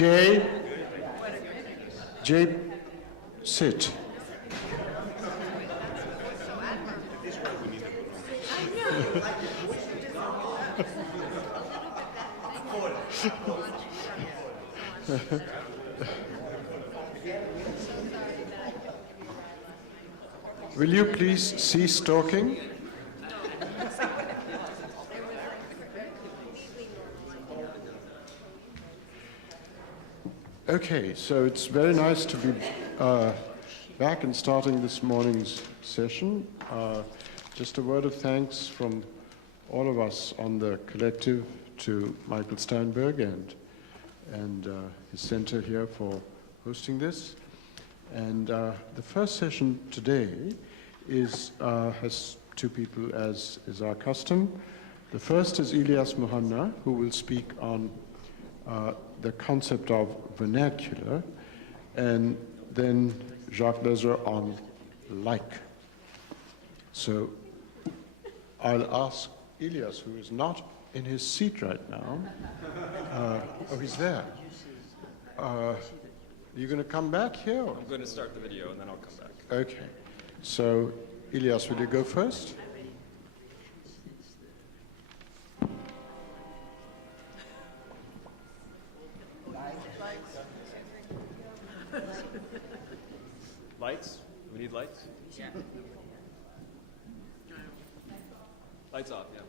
Jay, sit. Will you please cease talking? Okay, so it's very nice to be back and starting this morning's session. Just a word of thanks from all of us on the collective to Michael Steinberg and his center here for hosting this. And the first session today has two people, as is our custom. The first is Ilyas Muhanna, who will speak on the concept of vernacular, and then Jacques Lezer on like. So I'll ask Ilyas, who is not in his seat right now. Oh, he's there. Are you going to come back here? Or? I'm going to start the video and then I'll come back. Okay. So, Ilyas, will you go first? Lights? We need lights? Yeah. Lights off, yeah.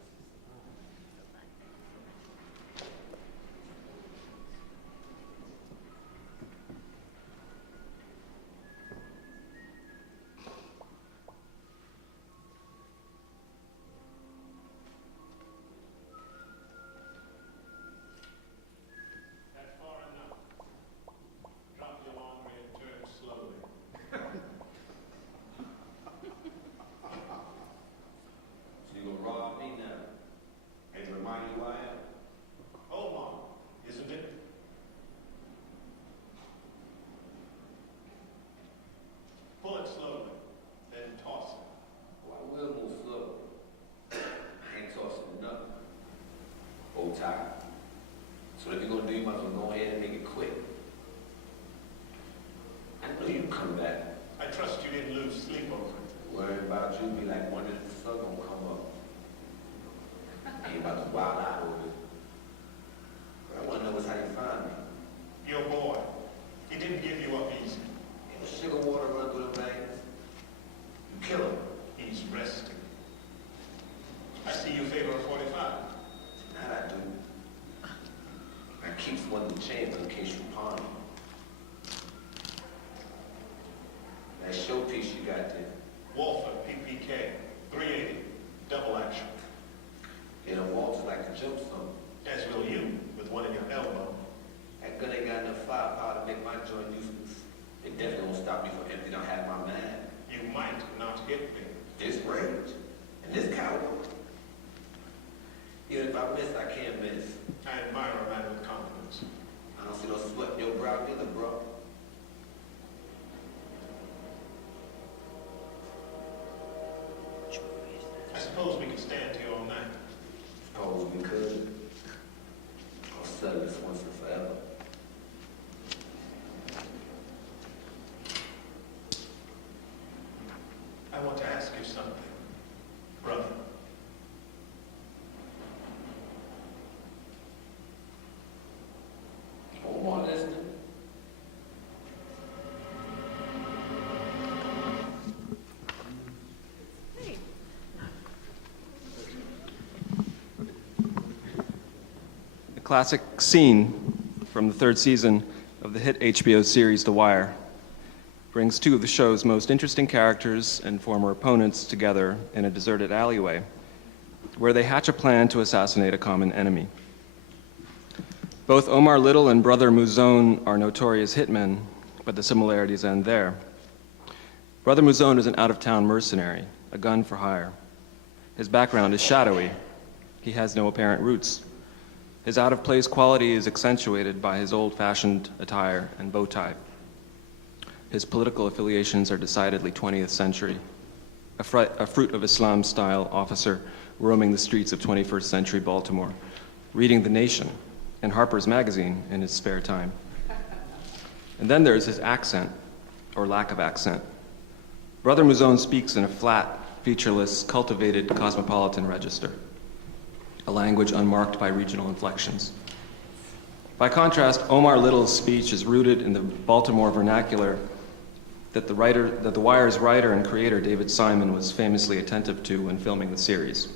So if you're going to do, you might as well go ahead and make it quick. I know you come back. I trust you didn't lose sleep over it. Worry about you, be like wondering if the sun gonna come up. Ain't about to wild out over it. But I want to know what's how you find me. Your boy, he didn't give you up easy. Ain't no sugar water run through the veins. You kill him. He's resting. I see you favor a 45. That I do. I keep one in the chamber in case you pawn him. That showpiece you got there. Walford, PPK, 380, double action. You know, Walter's like to jump some. As will you, with one in your elbow. That gun ain't got enough firepower to make my joint useless. It definitely won't stop me from emptying out half my man. You might not hit me. This range and this caliber. Even if I miss, I can't miss. I admire a man with confidence. I don't see no sweat in your brow either, bro. I suppose we could stand here all night. Suppose we could. I'll settle this once and forever. I want to ask you something, brother. Oh, I'm listening. A classic scene from the third season of the hit HBO series The Wire brings two of the show's most interesting characters and former opponents together in a deserted alleyway, where they hatch a plan to assassinate a common enemy. Both Omar Little and Brother Mouzone are notorious hitmen, but the similarities end there. Brother Mouzone is an out-of-town mercenary, a gun for hire. His background is shadowy. He has no apparent roots. His out-of-place quality is accentuated by his old-fashioned attire and bow tie. His political affiliations are decidedly 20th century, a fruit of Islam-style officer roaming the streets of 21st century Baltimore, reading The Nation and Harper's Magazine in his spare time. And then there's his accent, or lack of accent. Brother Mouzon speaks in a flat, featureless, cultivated, cosmopolitan register, a language unmarked by regional inflections. By contrast, Omar Little's speech is rooted in the Baltimore vernacular that the Wire's writer and creator David Simon was famously attentive to when filming the series.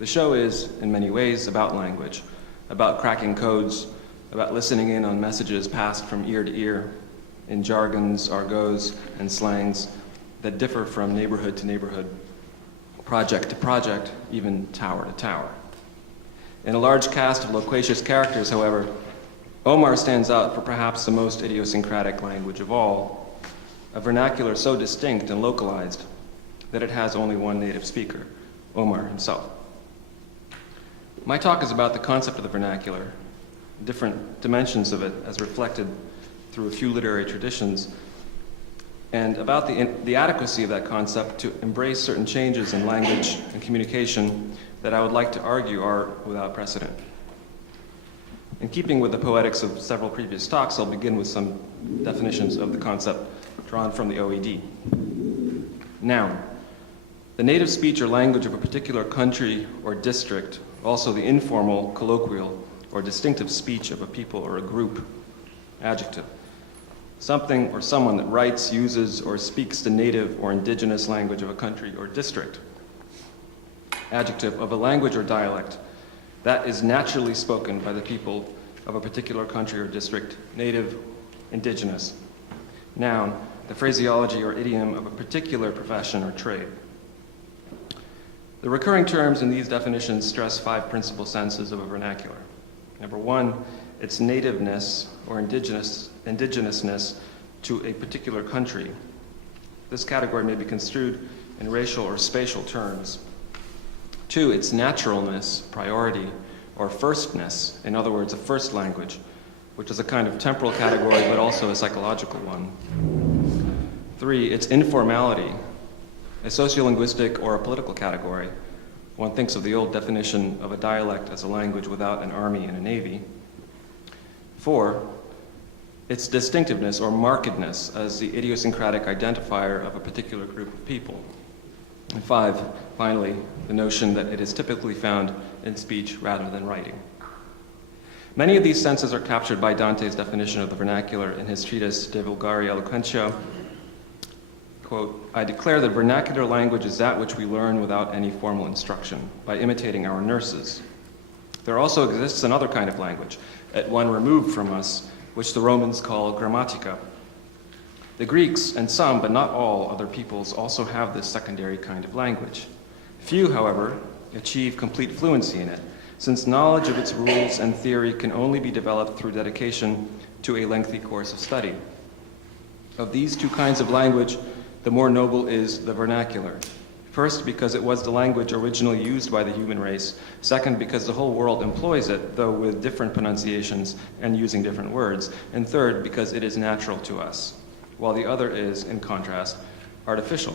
The show is, in many ways, about language, about cracking codes, about listening in on messages passed from ear to ear in jargons, argots, and slangs that differ from neighborhood to neighborhood, project to project, even tower to tower. In a large cast of loquacious characters, however, Omar stands out for perhaps the most idiosyncratic language of all, a vernacular so distinct and localized that it has only one native speaker, Omar himself. My talk is about the concept of the vernacular, different dimensions of it as reflected through a few literary traditions, and about the adequacy of that concept to embrace certain changes in language and communication that I would like to argue are without precedent. In keeping with the poetics of several previous talks, I'll begin with some definitions of the concept drawn from the OED. Noun: the native speech or language of a particular country or district, also the informal, colloquial, or distinctive speech of a people or a group. Adjective: something or someone that writes, uses, or speaks the native or indigenous language of a country or district. Adjective: of a language or dialect that is naturally spoken by the people of a particular country or district, native, indigenous. Noun: the phraseology or idiom of a particular profession or trade. The recurring terms in these definitions stress 5 principal senses of a vernacular. Number 1, its nativeness or indigenousness to a particular country. This category may be construed in racial or spatial terms. 2, its naturalness, priority, or firstness, in other words, a first language, which is a kind of temporal category but also a psychological one. 3, its informality, a sociolinguistic or a political category. One thinks of the old definition of a dialect as a language without an army and a navy. 4, its distinctiveness or markedness as the idiosyncratic identifier of a particular group of people. And 5, finally, the notion that it is typically found in speech rather than writing. Many of these senses are captured by Dante's definition of the vernacular in his treatise De Vulgari Eloquentia. Quote, "I declare that vernacular language is that which we learn without any formal instruction, by imitating our nurses. There also exists another kind of language, at one removed from us, which the Romans call grammatica. The Greeks, and some, but not all, other peoples also have this secondary kind of language. Few, however, achieve complete fluency in it, since knowledge of its rules and theory can only be developed through dedication to a lengthy course of study. Of these 2 kinds of language, the more noble is the vernacular. First, because it was the language originally used by the human race. Second, because the whole world employs it, though with different pronunciations and using different words. And third, because it is natural to us, while the other is, in contrast, artificial.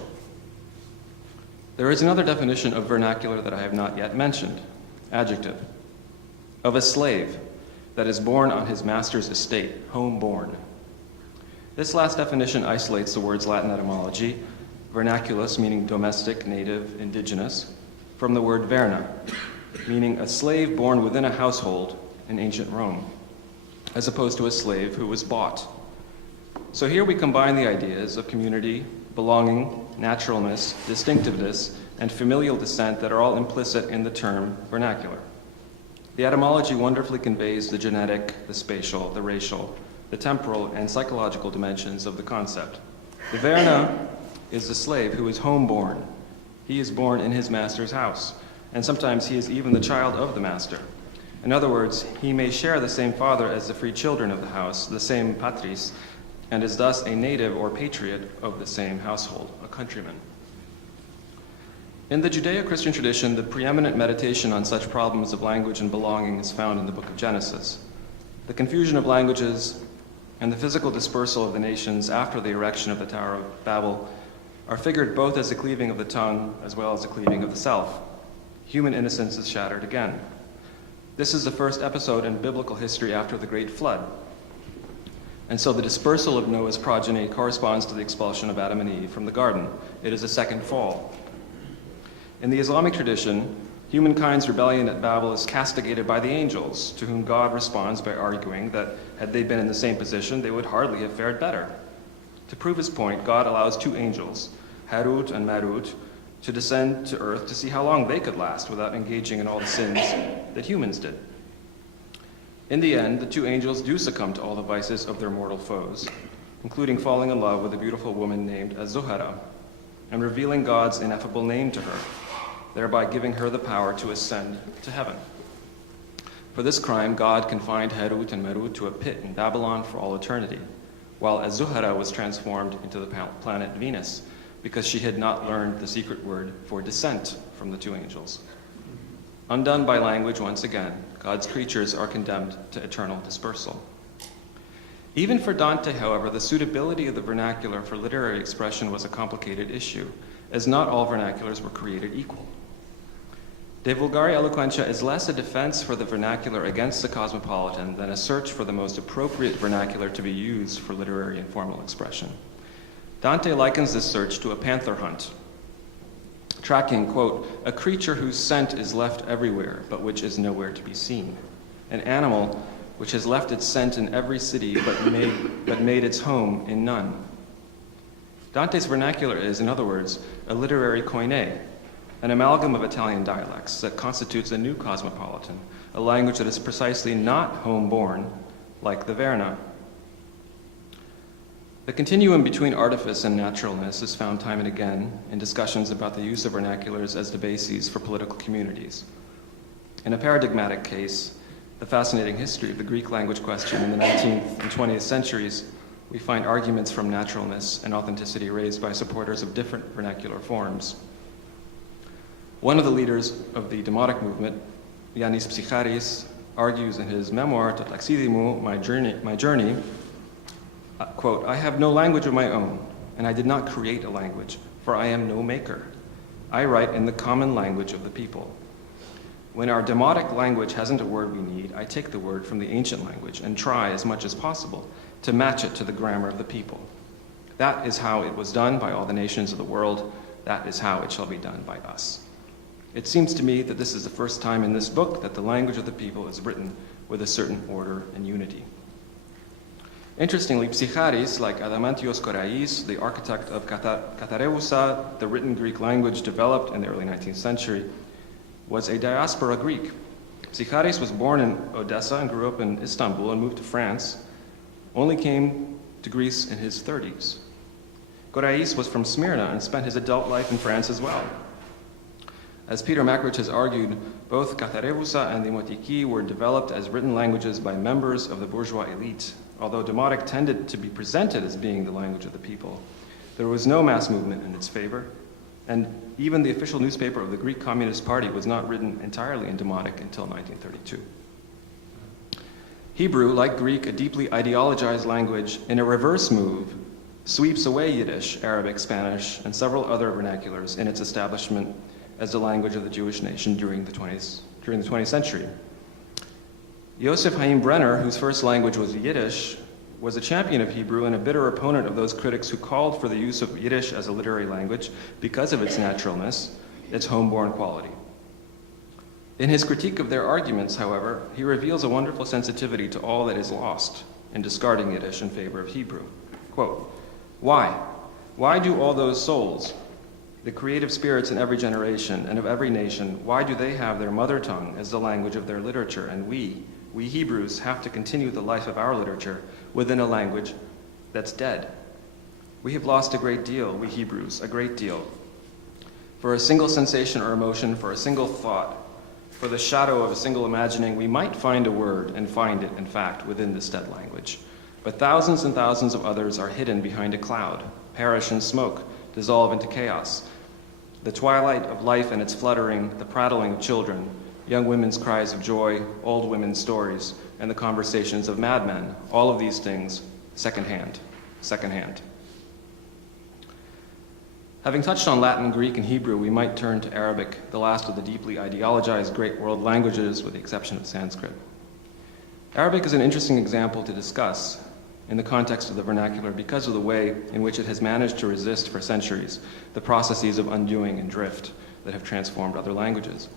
There is another definition of vernacular that I have not yet mentioned. Adjective: of a slave that is born on his master's estate, home-born. This last definition isolates the word's Latin etymology, vernaculus meaning domestic, native, indigenous, from the word verna, meaning a slave born within a household in ancient Rome, as opposed to a slave who was bought. So here we combine the ideas of community, belonging, naturalness, distinctiveness, and familial descent that are all implicit in the term vernacular. The etymology wonderfully conveys the genetic, the spatial, the racial, the temporal, and psychological dimensions of the concept. The verna is the slave who is home-born. He is born in his master's house, and sometimes he is even the child of the master. In other words, he may share the same father as the free children of the house, the same patris, and is thus a native or patriot of the same household, a countryman. In the Judeo-Christian tradition, the preeminent meditation on such problems of language and belonging is found in the book of Genesis. The confusion of languages and the physical dispersal of the nations after the erection of the Tower of Babel are figured both as the cleaving of the tongue as well as the cleaving of the self. Human innocence is shattered again. This is the first episode in biblical history after the Great Flood. And so the dispersal of Noah's progeny corresponds to the expulsion of Adam and Eve from the garden. It is a second fall. In the Islamic tradition, humankind's rebellion at Babel is castigated by the angels, to whom God responds by arguing that had they been in the same position, they would hardly have fared better. To prove his point, God allows two angels, Harut and Marut, to descend to earth to see how long they could last without engaging in all the sins that humans did. In the end, the two angels do succumb to all the vices of their mortal foes, including falling in love with a beautiful woman named Az-Zuhara and revealing God's ineffable name to her, thereby giving her the power to ascend to heaven. For this crime, God confined Harut and Marut to a pit in Babylon for all eternity, while Az-Zuhara was transformed into the planet Venus because she had not learned the secret word for descent from the two angels. Undone by language once again, God's creatures are condemned to eternal dispersal. Even for Dante, however, the suitability of the vernacular for literary expression was a complicated issue, as not all vernaculars were created equal. De Vulgari Eloquentia is less a defense for the vernacular against the cosmopolitan than a search for the most appropriate vernacular to be used for literary and formal expression. Dante likens this search to a panther hunt, tracking, quote, a creature whose scent is left everywhere, but which is nowhere to be seen. An animal which has left its scent in every city, but made its home in none. Dante's vernacular is, in other words, a literary koine, an amalgam of Italian dialects that constitutes a new cosmopolitan, a language that is precisely not home-born, like the Verna. The continuum between artifice and naturalness is found time and again in discussions about the use of vernaculars as the bases for political communities. In a paradigmatic case, the fascinating history of the Greek language question in the 19th and 20th centuries, we find arguments from naturalness and authenticity raised by supporters of different vernacular forms. One of the leaders of the Demotic movement, Yannis Psycharis, argues in his memoir, To Taxidimou, My Journey, quote, I have no language of my own, and I did not create a language, for I am no maker. I write in the common language of the people. When our demotic language hasn't a word we need, I take the word from the ancient language and try as much as possible to match it to the grammar of the people. That is how it was done by all the nations of the world. That is how it shall be done by us. It seems to me that this is the first time in this book that the language of the people is written with a certain order and unity. Interestingly, Psycharis, like Adamantios Korais, the architect of Kathareusa, the written Greek language developed in the early 19th century, was a diaspora Greek. Psycharis was born in Odessa and grew up in Istanbul and moved to France, only came to Greece in his 30s. Korais was from Smyrna and spent his adult life in France as well. As Peter Makrich has argued, both Kathareusa and the Motiki were developed as written languages by members of the bourgeois elite. Although Demotic tended to be presented as being the language of the people, there was no mass movement in its favor, and even the official newspaper of the Greek Communist Party was not written entirely in Demotic until 1932. Hebrew, like Greek, a deeply ideologized language, in a reverse move, sweeps away Yiddish, Arabic, Spanish, and several other vernaculars in its establishment as the language of the Jewish nation during the 20th century. Yosef Haim Brenner, whose first language was Yiddish, was a champion of Hebrew and a bitter opponent of those critics who called for the use of Yiddish as a literary language because of its naturalness, its homeborn quality. In his critique of their arguments, however, he reveals a wonderful sensitivity to all that is lost in discarding Yiddish in favor of Hebrew. Quote, why? Why do all those souls, the creative spirits in every generation and of every nation, why do they have their mother tongue as the language of their literature, and we Hebrews have to continue the life of our literature within a language that's dead? We have lost a great deal, we Hebrews, a great deal. For a single sensation or emotion, for a single thought, for the shadow of a single imagining, we might find a word and find it, in fact, within this dead language. But thousands and thousands of others are hidden behind a cloud, perish in smoke, dissolve into chaos. The twilight of life and its fluttering, the prattling of children, young women's cries of joy, old women's stories, and the conversations of madmen, all of these things secondhand. Having touched on Latin, Greek, and Hebrew, we might turn to Arabic, the last of the deeply ideologized great world languages with the exception of Sanskrit. Arabic is an interesting example to discuss in the context of the vernacular because of the way in which it has managed to resist for centuries the processes of undoing and drift that have transformed other languages.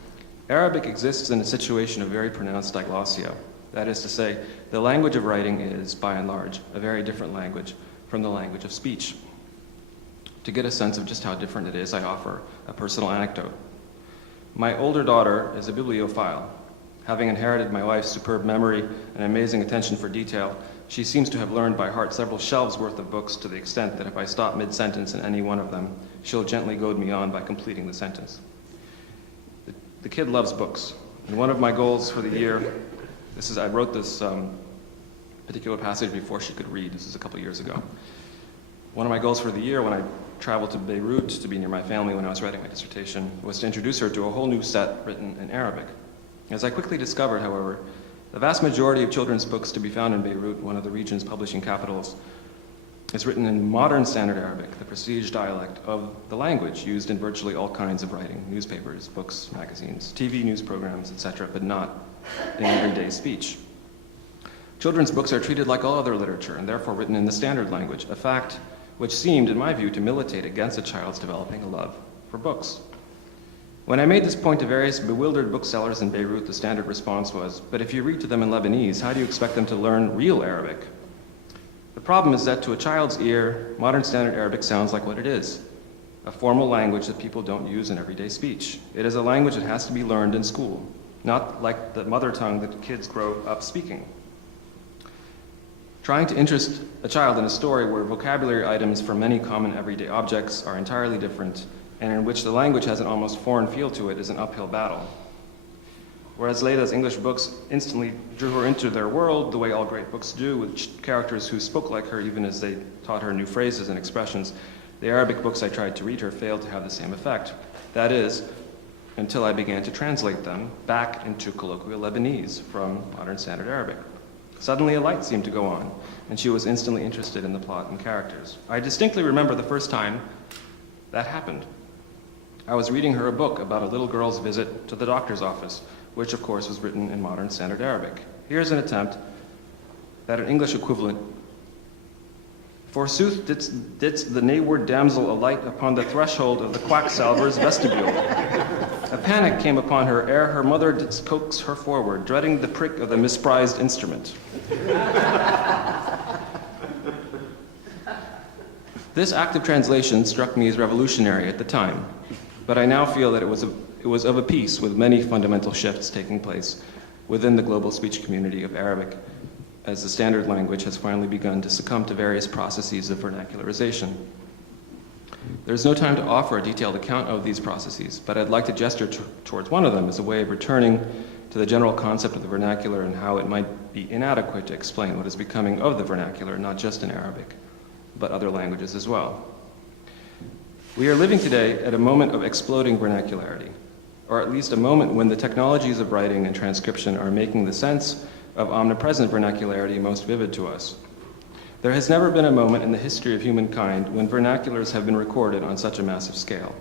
Arabic exists in a situation of very pronounced diglossia. That is to say, the language of writing is, by and large, a very different language from the language of speech. To get a sense of just how different it is, I offer a personal anecdote. My older daughter is a bibliophile. Having inherited my wife's superb memory and amazing attention for detail, she seems to have learned by heart several shelves worth of books to the extent that if I stop mid-sentence in any one of them, she'll gently goad me on by completing the sentence. The kid loves books, and one of my goals for the year, I wrote this particular passage before she could read. This is a couple years ago. One of my goals for the year when I traveled to Beirut to be near my family when I was writing my dissertation was to introduce her to a whole new set written in Arabic. As I quickly discovered, however, the vast majority of children's books to be found in Beirut, one of the region's publishing capitals, is written in modern standard Arabic, the prestige dialect of the language used in virtually all kinds of writing, newspapers, books, magazines, TV news programs, etc., but not in everyday speech. Children's books are treated like all other literature and therefore written in the standard language, a fact which seemed, in my view, to militate against a child's developing a love for books. When I made this point to various bewildered booksellers in Beirut, the standard response was, "But if you read to them in Lebanese, how do you expect them to learn real Arabic?" The problem is that to a child's ear, modern standard Arabic sounds like what it is, a formal language that people don't use in everyday speech. It is a language that has to be learned in school, not like the mother tongue that kids grow up speaking. Trying to interest a child in a story where vocabulary items for many common everyday objects are entirely different and in which the language has an almost foreign feel to it is an uphill battle. Whereas Leila's English books instantly drew her into their world the way all great books do, with characters who spoke like her even as they taught her new phrases and expressions, the Arabic books I tried to read her failed to have the same effect. That is, until I began to translate them back into colloquial Lebanese from modern standard Arabic. Suddenly a light seemed to go on, and she was instantly interested in the plot and characters. I distinctly remember the first time that happened. I was reading her a book about a little girl's visit to the doctor's office, which of course was written in modern standard Arabic. Here's an attempt at an English equivalent. Forsooth didst the nayward damsel alight upon the threshold of the quacksalver's vestibule. A panic came upon her ere her mother didst coax her forward, dreading the prick of the misprized instrument. This act of translation struck me as revolutionary at the time, but I now feel that it was of a piece with many fundamental shifts taking place within the global speech community of Arabic, as the standard language has finally begun to succumb to various processes of vernacularization. There's no time to offer a detailed account of these processes, but I'd like to gesture towards one of them as a way of returning to the general concept of the vernacular and how it might be inadequate to explain what is becoming of the vernacular, not just in Arabic, but other languages as well. We are living today at a moment of exploding vernacularity, or at least a moment when the technologies of writing and transcription are making the sense of omnipresent vernacularity most vivid to us. There has never been a moment in the history of humankind when vernaculars have been recorded on such a massive scale.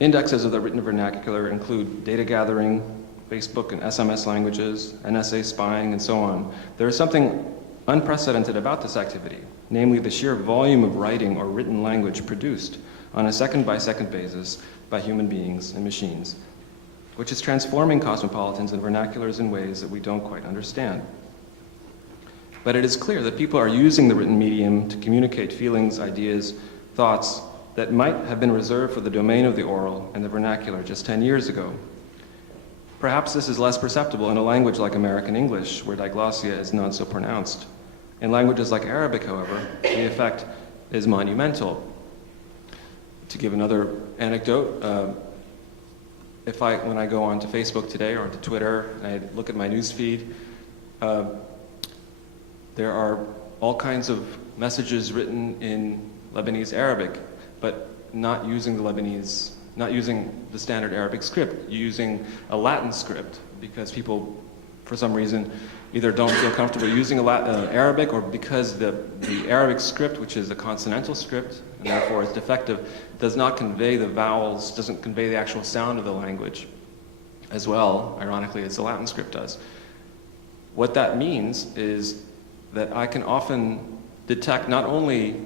Indexes of the written vernacular include data gathering, Facebook and SMS languages, NSA spying, and so on. There is something unprecedented about this activity, namely the sheer volume of writing or written language produced on a second-by-second basis by human beings and machines, which is transforming cosmopolitans and vernaculars in ways that we don't quite understand. But it is clear that people are using the written medium to communicate feelings, ideas, thoughts that might have been reserved for the domain of the oral and the vernacular just 10 years ago. Perhaps this is less perceptible in a language like American English, where diglossia is not so pronounced. In languages like Arabic, however, the effect is monumental. To give another anecdote, when I go onto Facebook today or onto Twitter and I look at my news feed, there are all kinds of messages written in Lebanese Arabic, but not using the standard Arabic script, using a Latin script, because people, for some reason, either don't feel comfortable using Arabic, or because the Arabic script, which is a consonantal script, and therefore is defective, does not convey the vowels, doesn't convey the actual sound of the language as well, ironically, as the Latin script does. What that means is that I can often detect not only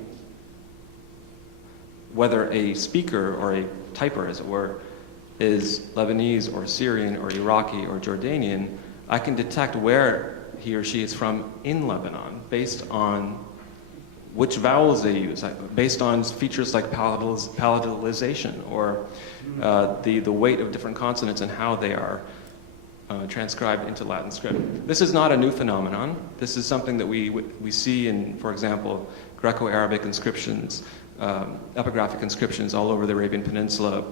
whether a speaker or a typer, as it were, is Lebanese or Syrian or Iraqi or Jordanian, I can detect where he or she is from in Lebanon based on which vowels they use, based on features like palatalization or the weight of different consonants and how they are transcribed into Latin script. This is not a new phenomenon. This is something that we see in, for example, Greco-Arabic inscriptions, epigraphic inscriptions all over the Arabian Peninsula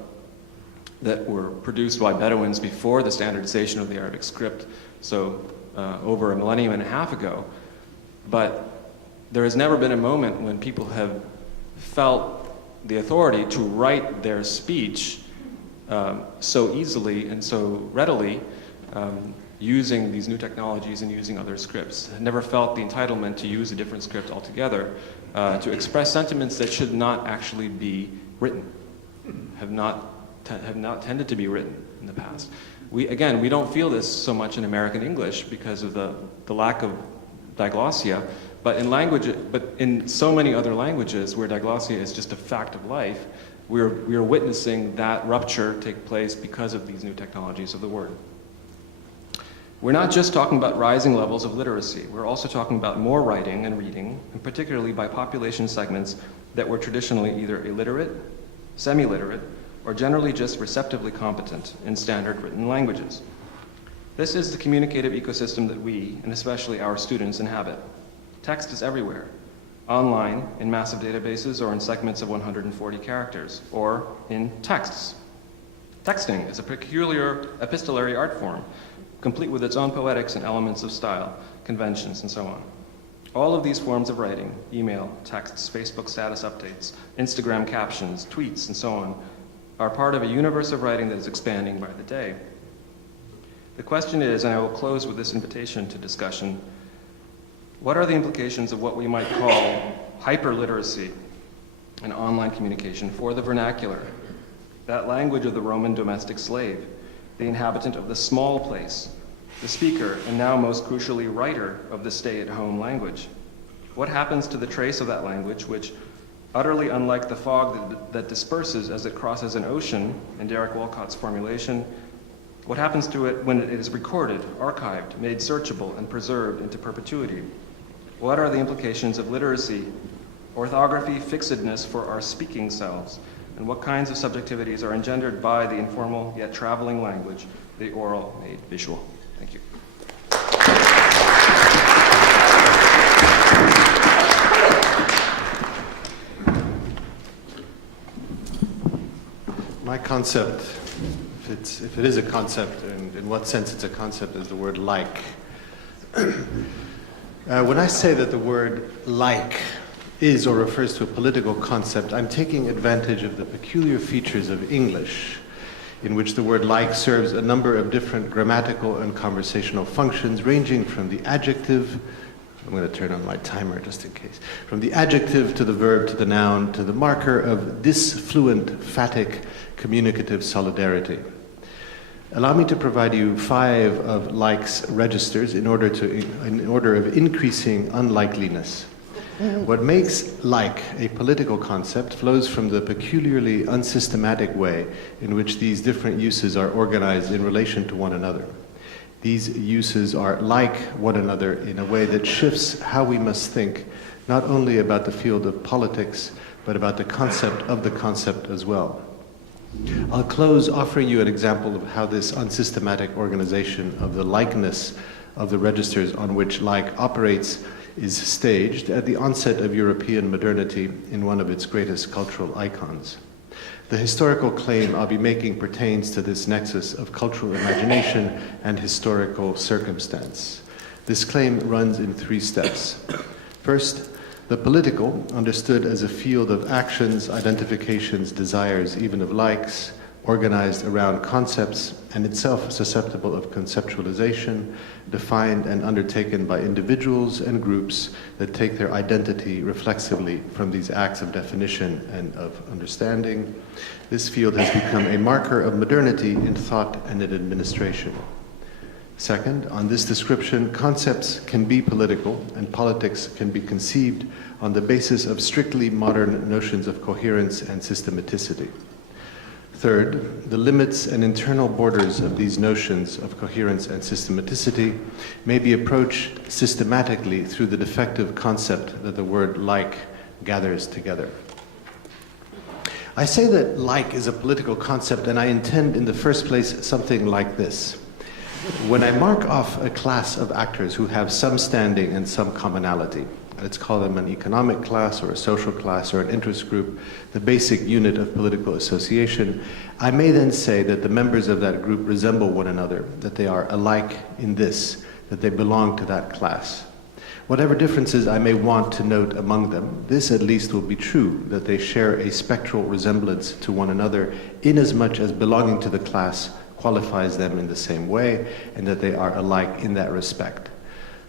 that were produced by Bedouins before the standardization of the Arabic script, so over a millennium and a half ago. But there has never been a moment when people have felt the authority to write their speech so easily and so readily using these new technologies and using other scripts. Have never felt the entitlement to use a different script altogether to express sentiments that should not actually be written, have not tended to be written in the past. We don't feel this so much in American English because of the lack of diglossia, but in so many other languages where diglossia is just a fact of life, we are witnessing that rupture take place because of these new technologies of the word. We're not just talking about rising levels of literacy. We're also talking about more writing and reading, and particularly by population segments that were traditionally either illiterate, semi-literate, or generally just receptively competent in standard written languages. This is the communicative ecosystem that we, and especially our students, inhabit. Text is everywhere, online, in massive databases, or in segments of 140 characters, or in texts. Texting is a peculiar epistolary art form, complete with its own poetics and elements of style, conventions, and so on. All of these forms of writing, email, texts, Facebook status updates, Instagram captions, tweets, and so on, are part of a universe of writing that is expanding by the day. The question is, and I will close with this invitation to discussion, what are the implications of what we might call hyperliteracy in online communication for the vernacular, that language of the Roman domestic slave, the inhabitant of the small place, the speaker, and now most crucially writer of the stay-at-home language? What happens to the trace of that language which, utterly unlike the fog that disperses as it crosses an ocean, in Derek Walcott's formulation, what happens to it when it is recorded, archived, made searchable, and preserved into perpetuity? What are the implications of literacy, orthography, fixedness for our speaking selves, and what kinds of subjectivities are engendered by the informal yet traveling language, the oral made visual? Thank you. My concept, if it is a concept, and in what sense it's a concept, is the word like. When I say that the word like is or refers to a political concept, I'm taking advantage of the peculiar features of English, in which the word like serves a number of different grammatical and conversational functions, ranging from the adjective, I'm going to turn on my timer just in case, from the adjective to the verb to the noun to the marker of disfluent, phatic, communicative solidarity. Allow me to provide you 5 of likes registers in order of increasing unlikeliness. What makes like a political concept flows from the peculiarly unsystematic way in which these different uses are organized in relation to one another. These uses are like one another in a way that shifts how we must think, not only about the field of politics, but about the concept as well. I'll close offering you an example of how this unsystematic organization of the likeness of the registers on which like operates is staged at the onset of European modernity in one of its greatest cultural icons. The historical claim I'll be making pertains to this nexus of cultural imagination and historical circumstance. This claim runs in 3 steps. First, the political, understood as a field of actions, identifications, desires, even of likes, organized around concepts and itself susceptible of conceptualization, defined and undertaken by individuals and groups that take their identity reflexively from these acts of definition and of understanding. This field has become a marker of modernity in thought and in administration. Second, on this description, concepts can be political and politics can be conceived on the basis of strictly modern notions of coherence and systematicity. Third, the limits and internal borders of these notions of coherence and systematicity may be approached systematically through the defective concept that the word like gathers together. I say that like is a political concept, and I intend in the first place something like this. When I mark off a class of actors who have some standing and some commonality, let's call them an economic class or a social class or an interest group, the basic unit of political association, I may then say that the members of that group resemble one another, that they are alike in this, that they belong to that class. Whatever differences I may want to note among them, this at least will be true, that they share a spectral resemblance to one another inasmuch as belonging to the class qualifies them in the same way, and that they are alike in that respect.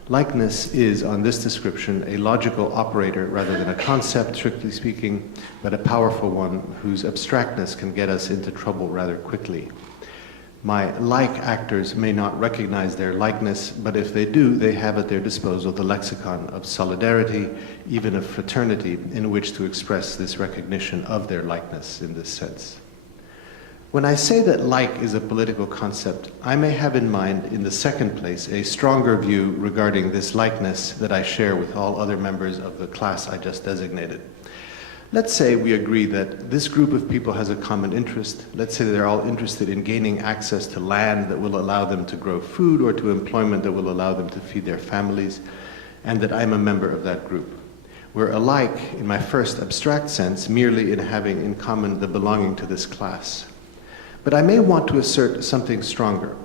Likeness is, on this description, a logical operator rather than a concept, strictly speaking, but a powerful one whose abstractness can get us into trouble rather quickly. My like actors may not recognize their likeness, but if they do, they have at their disposal the lexicon of solidarity, even of fraternity, in which to express this recognition of their likeness in this sense. When I say that like is a political concept, I may have in mind, in the second place, a stronger view regarding this likeness that I share with all other members of the class I just designated. Let's say we agree that this group of people has a common interest. Let's say they're all interested in gaining access to land that will allow them to grow food or to employment that will allow them to feed their families, and that I'm a member of that group. We're alike, in my first abstract sense, merely in having in common the belonging to this class. But I may want to assert something stronger.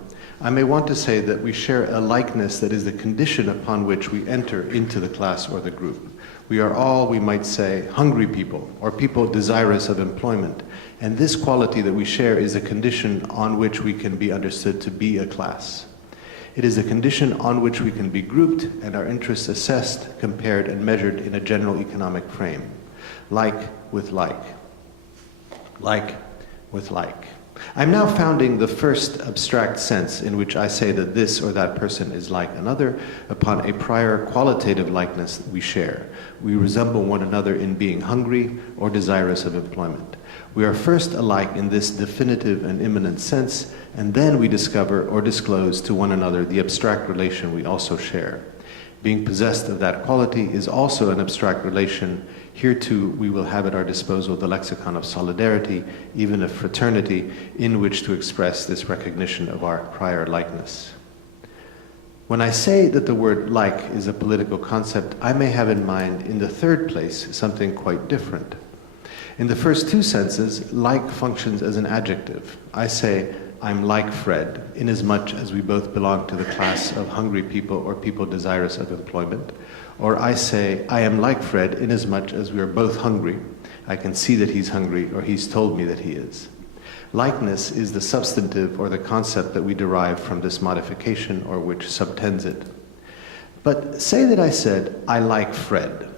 I may want to say that we share a likeness that is the condition upon which we enter into the class or the group. We are all, we might say, hungry people, or people desirous of employment. And this quality that we share is a condition on which we can be understood to be a class. It is a condition on which we can be grouped and our interests assessed, compared, and measured in a general economic frame. Like with like. Like with like. I'm now founding the first abstract sense in which I say that this or that person is like another upon a prior qualitative likeness we share. We resemble one another in being hungry or desirous of employment. We are first alike in this definitive and immanent sense, and then we discover or disclose to one another the abstract relation we also share. Being possessed of that quality is also an abstract relation. Here too, we will have at our disposal the lexicon of solidarity, even of fraternity, in which to express this recognition of our prior likeness. When I say that the word like is a political concept, I may have in mind, in the third place, something quite different. In the first two senses, like functions as an adjective. I say, I'm like Fred, inasmuch as we both belong to the class of hungry people or people desirous of employment. Or I say, I am like Fred, inasmuch as we are both hungry. I can see that he's hungry, or he's told me that he is. Likeness is the substantive or the concept that we derive from this modification or which subtends it. But say that I said, I like Fred,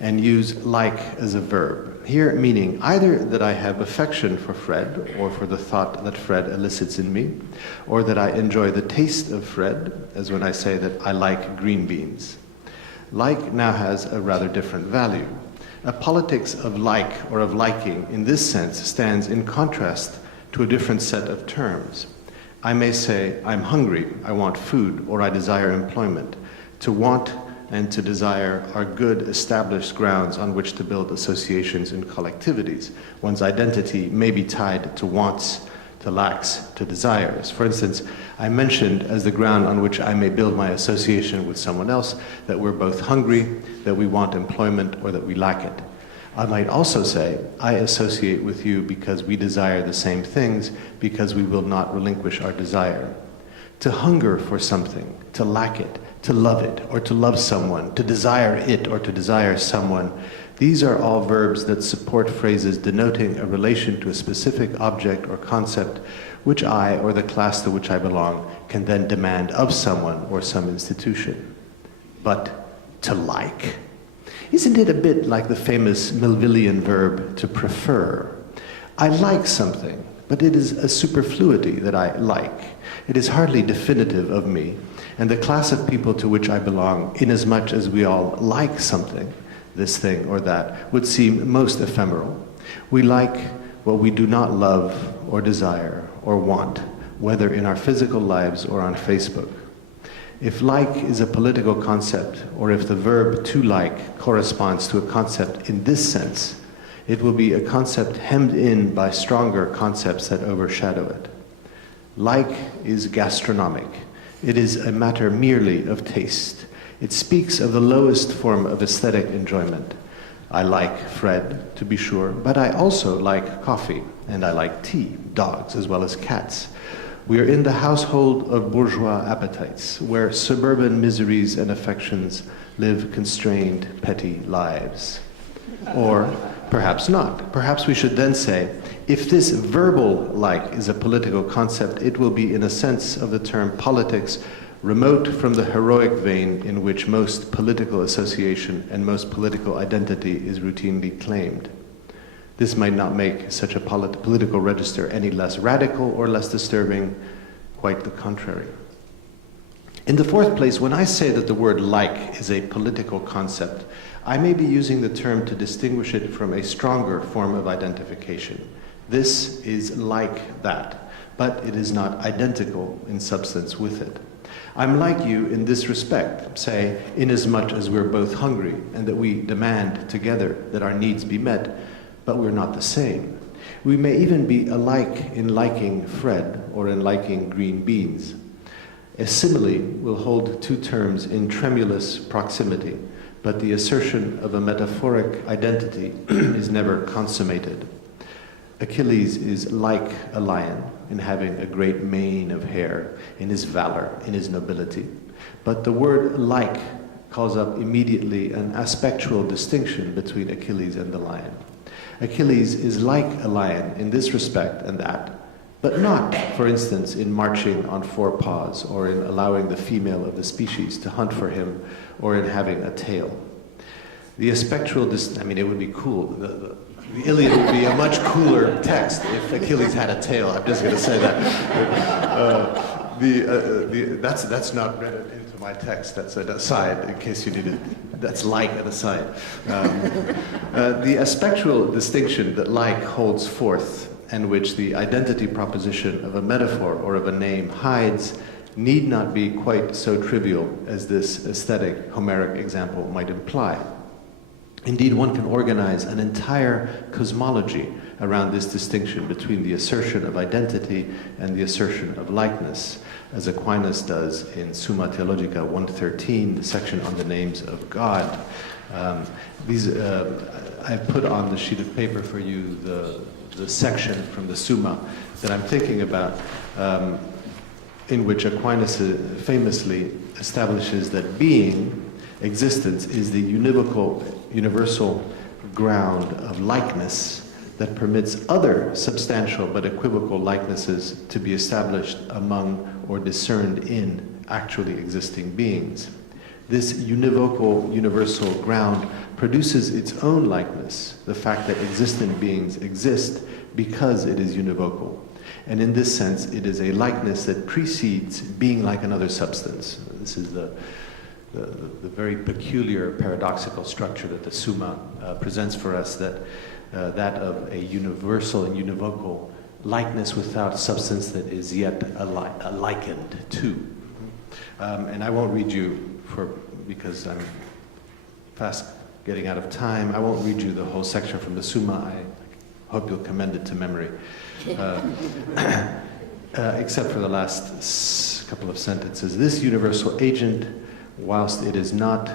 and use like as a verb. Here meaning either that I have affection for Fred, or for the thought that Fred elicits in me, or that I enjoy the taste of Fred, as when I say that I like green beans. Like now has a rather different value. A politics of like or of liking in this sense stands in contrast to a different set of terms. I may say, I'm hungry, I want food, or I desire employment. To want and to desire are good established grounds on which to build associations and collectivities. One's identity may be tied to wants, to lacks, to desires. For instance, I mentioned as the ground on which I may build my association with someone else that we're both hungry, that we want employment, or that we lack it. I might also say, I associate with you because we desire the same things, because we will not relinquish our desire. To hunger for something, to lack it, to love it, or to love someone, to desire it, or to desire someone, these are all verbs that support phrases denoting a relation to a specific object or concept which I, or the class to which I belong, can then demand of someone or some institution. But to like. Isn't it a bit like the famous Melvillian verb to prefer? I like something, but it is a superfluity that I like. It is hardly definitive of me, and the class of people to which I belong, inasmuch as we all like something, this thing or that, would seem most ephemeral. We like what we do not love or desire or want, whether in our physical lives or on Facebook. If like is a political concept, or if the verb to like corresponds to a concept in this sense, it will be a concept hemmed in by stronger concepts that overshadow it. Like is gastronomic. It is a matter merely of taste. It speaks of the lowest form of aesthetic enjoyment. I like Fred, to be sure, but I also like coffee, and I like tea, dogs, as well as cats. We are in the household of bourgeois appetites, where suburban miseries and affections live constrained, petty lives. Or perhaps not. Perhaps we should then say, if this verbal like is a political concept, it will be, in a sense of the term politics, remote from the heroic vein in which most political association and most political identity is routinely claimed. This might not make such a political register any less radical or less disturbing, quite the contrary. In the fourth place, when I say that the word like is a political concept, I may be using the term to distinguish it from a stronger form of identification. This is like that, but it is not identical in substance with it. I'm like you in this respect, say, inasmuch as we're both hungry and that we demand together that our needs be met, but we're not the same. We may even be alike in liking Fred or in liking green beans. A simile will hold two terms in tremulous proximity, but the assertion of a metaphoric identity is never consummated. Achilles is like a lion in having a great mane of hair, in his valor, in his nobility. But the word like calls up immediately an aspectual distinction between Achilles and the lion. Achilles is like a lion in this respect and that, but not, for instance, in marching on four paws, or in allowing the female of the species to hunt for him, or in having a tail. The aspectual, it would be cool. The Iliad would be a much cooler text if Achilles had a tail. I'm just going to say that. That's not read into my text. That's an aside, in case you needed. That's like an aside. The aspectual distinction that like holds forth, and which the identity proposition of a metaphor or of a name hides, need not be quite so trivial as this aesthetic Homeric example might imply. Indeed, one can organize an entire cosmology around this distinction between the assertion of identity and the assertion of likeness, as Aquinas does in Summa Theologica 113, the section on the names of God. I've put on the sheet of paper for you the section from the Summa that I'm thinking about, in which Aquinas famously establishes that being, existence, is the universal ground of likeness that permits other substantial but equivocal likenesses to be established among or discerned in actually existing beings. This univocal universal ground produces its own likeness, the fact that existent beings exist because it is univocal. And in this sense, it is a likeness that precedes being like another substance. This is the very peculiar paradoxical structure that the Summa presents for us, that of a universal and univocal likeness without substance that is yet likened to. And I won't read you, because I'm fast getting out of time, I won't read you the whole section from the Summa. I hope you'll commend it to memory. Except for the last couple of sentences. This universal agent, whilst it is not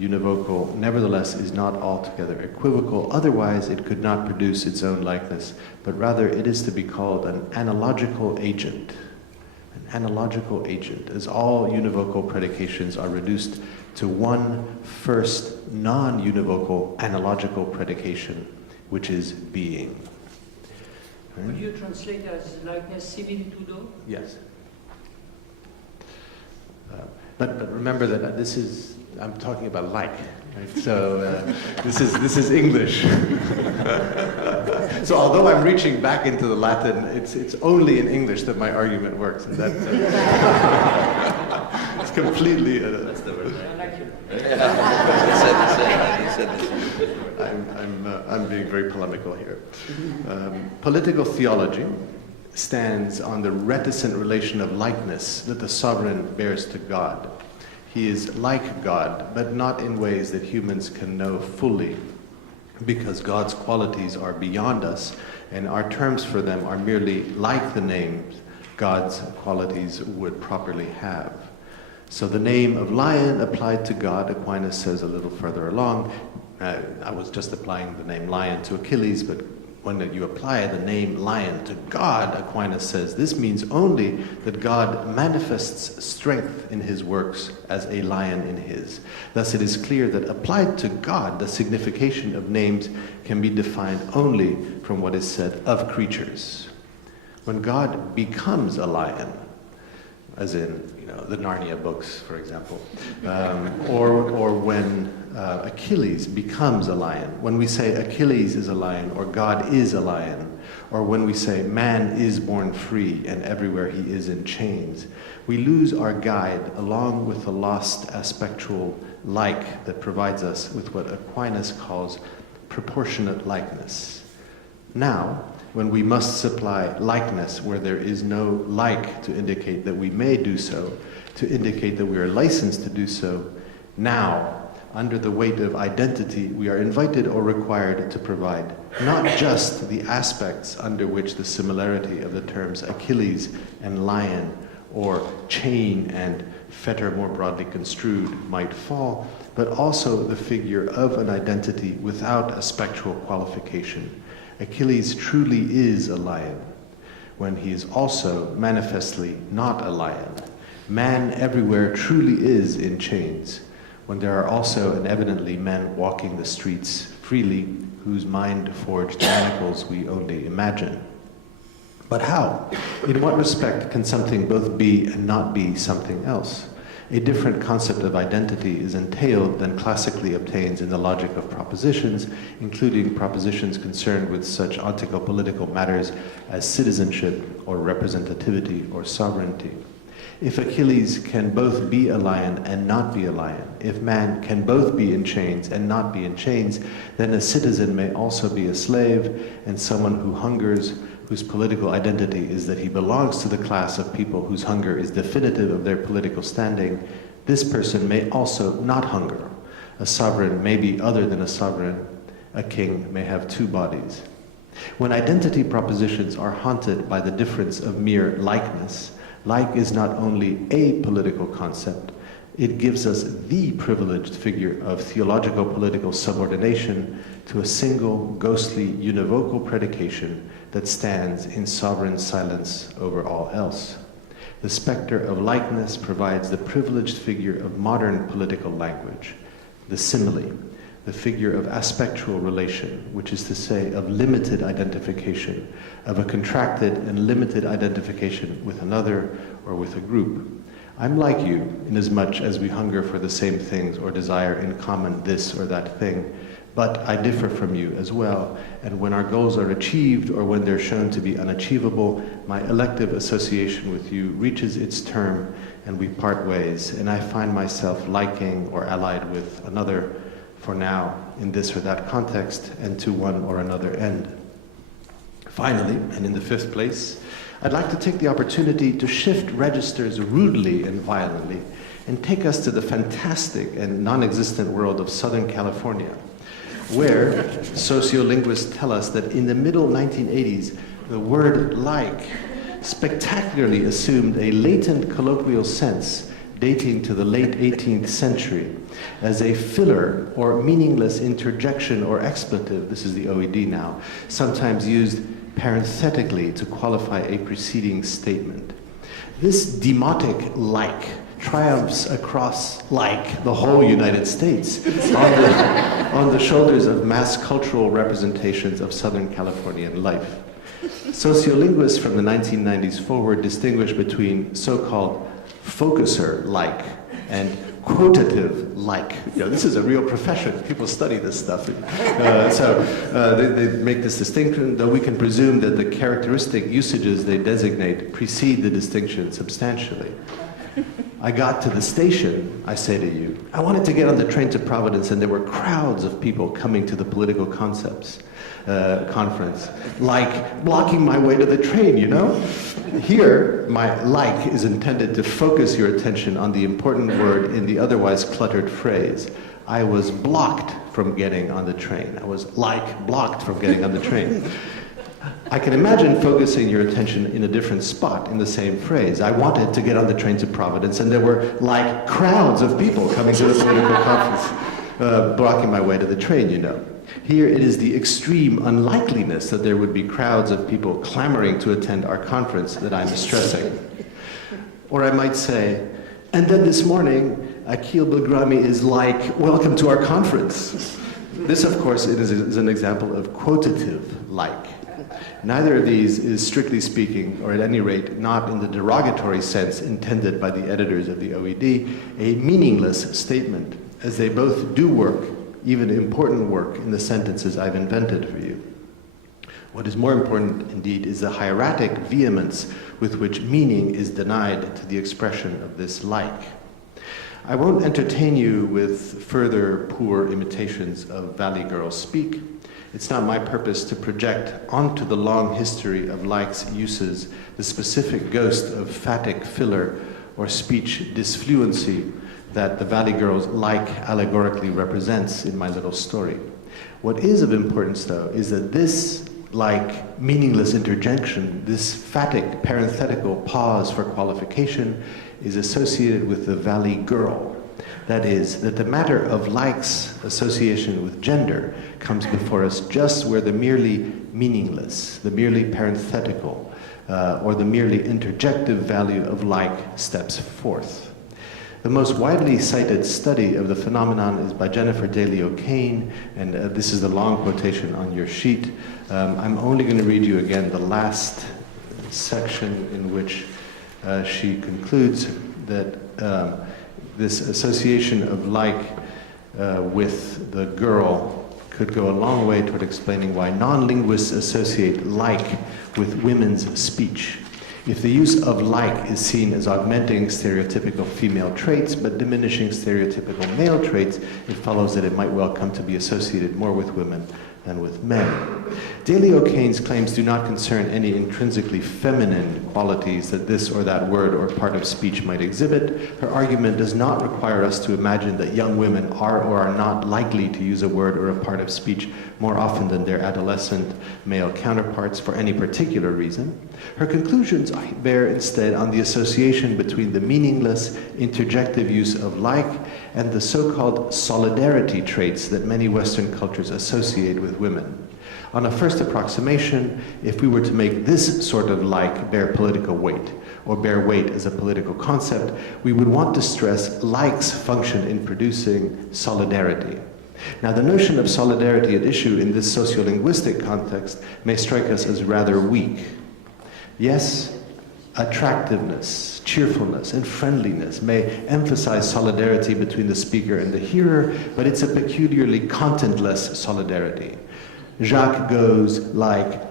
univocal, nevertheless is not altogether equivocal. Otherwise, it could not produce its own likeness, but rather it is to be called an analogical agent. An analogical agent, as all univocal predications are reduced to one first non-univocal analogical predication, which is being. Would you translate as likeness similitudo? Yes. But remember that I'm talking about like, right? So this is English. So although I'm reaching back into the Latin, it's only in English that my argument works, and that it's completely. That's the word. Vernacular. I'm being very polemical here. Political theology stands on the reticent relation of likeness that the sovereign bears to God. He is like God, but not in ways that humans can know fully, because God's qualities are beyond us, and our terms for them are merely like the names God's qualities would properly have. So the name of lion applied to God, Aquinas says a little further along, I was just applying the name lion to Achilles, but when you apply the name lion to God, Aquinas says, this means only that God manifests strength in his works as a lion in his. Thus it is clear that applied to God, the signification of names can be defined only from what is said of creatures. When God becomes a lion, as in the Narnia books, for example, or when Achilles becomes a lion, when we say Achilles is a lion, or God is a lion, or when we say man is born free and everywhere he is in chains, we lose our guide along with the lost aspectual like that provides us with what Aquinas calls proportionate likeness. Now, when we must supply likeness where there is no like to indicate that we may do so, to indicate that we are licensed to do so, now, under the weight of identity, we are invited or required to provide not just the aspects under which the similarity of the terms Achilles and lion, or chain and fetter more broadly construed, might fall, but also the figure of an identity without a spectral qualification. Achilles truly is a lion, when he is also manifestly not a lion. Man everywhere truly is in chains, when there are also and evidently men walking the streets freely, whose mind forged manacles we only imagine. But how? In what respect can something both be and not be something else? A different concept of identity is entailed than classically obtains in the logic of propositions, including propositions concerned with such ontico-political matters as citizenship or representativity or sovereignty. If Achilles can both be a lion and not be a lion, if man can both be in chains and not be in chains, then a citizen may also be a slave, and someone who hungers, whose political identity is that he belongs to the class of people whose hunger is definitive of their political standing, this person may also not hunger. A sovereign may be other than a sovereign. A king may have two bodies. When identity propositions are haunted by the difference of mere likeness, like is not only a political concept, it gives us the privileged figure of theological political subordination to a single, ghostly, univocal predication that stands in sovereign silence over all else. The specter of likeness provides the privileged figure of modern political language, the simile, the figure of aspectual relation, which is to say of limited identification, of a contracted and limited identification with another or with a group. I'm like you, inasmuch as we hunger for the same things or desire in common this or that thing, but I differ from you as well, and when our goals are achieved or when they're shown to be unachievable, my elective association with you reaches its term and we part ways, and I find myself liking or allied with another for now in this or that context and to one or another end. Finally, and in the fifth place, I'd like to take the opportunity to shift registers rudely and violently and take us to the fantastic and non-existent world of Southern California, where sociolinguists tell us that in the middle 1980s, the word like spectacularly assumed a latent colloquial sense dating to the late 18th century as a filler or meaningless interjection or expletive, this is the OED now, sometimes used parenthetically to qualify a preceding statement. This demotic like triumphs across like the whole United States on the shoulders of mass cultural representations of Southern Californian life. Sociolinguists from the 1990s forward distinguish between so-called focuser like and quotative like. This is a real profession. People study this stuff. They make this distinction, though we can presume that the characteristic usages they designate precede the distinction substantially. I got to the station, I say to you. I wanted to get on the train to Providence, and there were crowds of people coming to the political concepts conference, like blocking my way to the train, Here, my like is intended to focus your attention on the important word in the otherwise cluttered phrase. I was blocked from getting on the train. I was blocked from getting on the train. I can imagine focusing your attention in a different spot in the same phrase. I wanted to get on the train to Providence, and there were crowds of people coming to the political conference, blocking my way to the train, Here it is the extreme unlikeliness that there would be crowds of people clamoring to attend our conference that I'm stressing. Or I might say, and then this morning, Akil Bilgrami is welcome to our conference. This, of course, is an example of quotative like. Neither of these is, strictly speaking, or at any rate, not in the derogatory sense intended by the editors of the OED, a meaningless statement, as they both do work, even important work, in the sentences I've invented for you. What is more important, indeed, is the hieratic vehemence with which meaning is denied to the expression of this like. I won't entertain you with further poor imitations of Valley Girls speak. It's not my purpose to project onto the long history of like's uses the specific ghost of phatic filler or speech disfluency that the Valley Girls like allegorically represents in my little story. What is of importance, though, is that this meaningless interjection, this phatic parenthetical pause for qualification, is associated with the Valley Girl. That is, that the matter of like's association with gender comes before us just where the merely meaningless, the merely parenthetical, or the merely interjective value of like steps forth. The most widely cited study of the phenomenon is by Jennifer Daly O'Kane, and this is the long quotation on your sheet. I'm only going to read you again the last section in which she concludes that this association of like with the girl could go a long way toward explaining why non-linguists associate like with women's speech. If the use of like is seen as augmenting stereotypical female traits but diminishing stereotypical male traits, it follows that it might well come to be associated more with women than with men. Daly O'Kane's claims do not concern any intrinsically feminine qualities that this or that word or part of speech might exhibit. Her argument does not require us to imagine that young women are or are not likely to use a word or a part of speech more often than their adolescent male counterparts for any particular reason. Her conclusions bear instead on the association between the meaningless interjective use of like and the so-called solidarity traits that many Western cultures associate with women. On a first approximation, if we were to make this sort of like bear political weight, or bear weight as a political concept, we would want to stress like's function in producing solidarity. Now, the notion of solidarity at issue in this sociolinguistic context may strike us as rather weak. Yes, attractiveness, cheerfulness, and friendliness may emphasize solidarity between the speaker and the hearer, but it's a peculiarly contentless solidarity. Jacques goes like,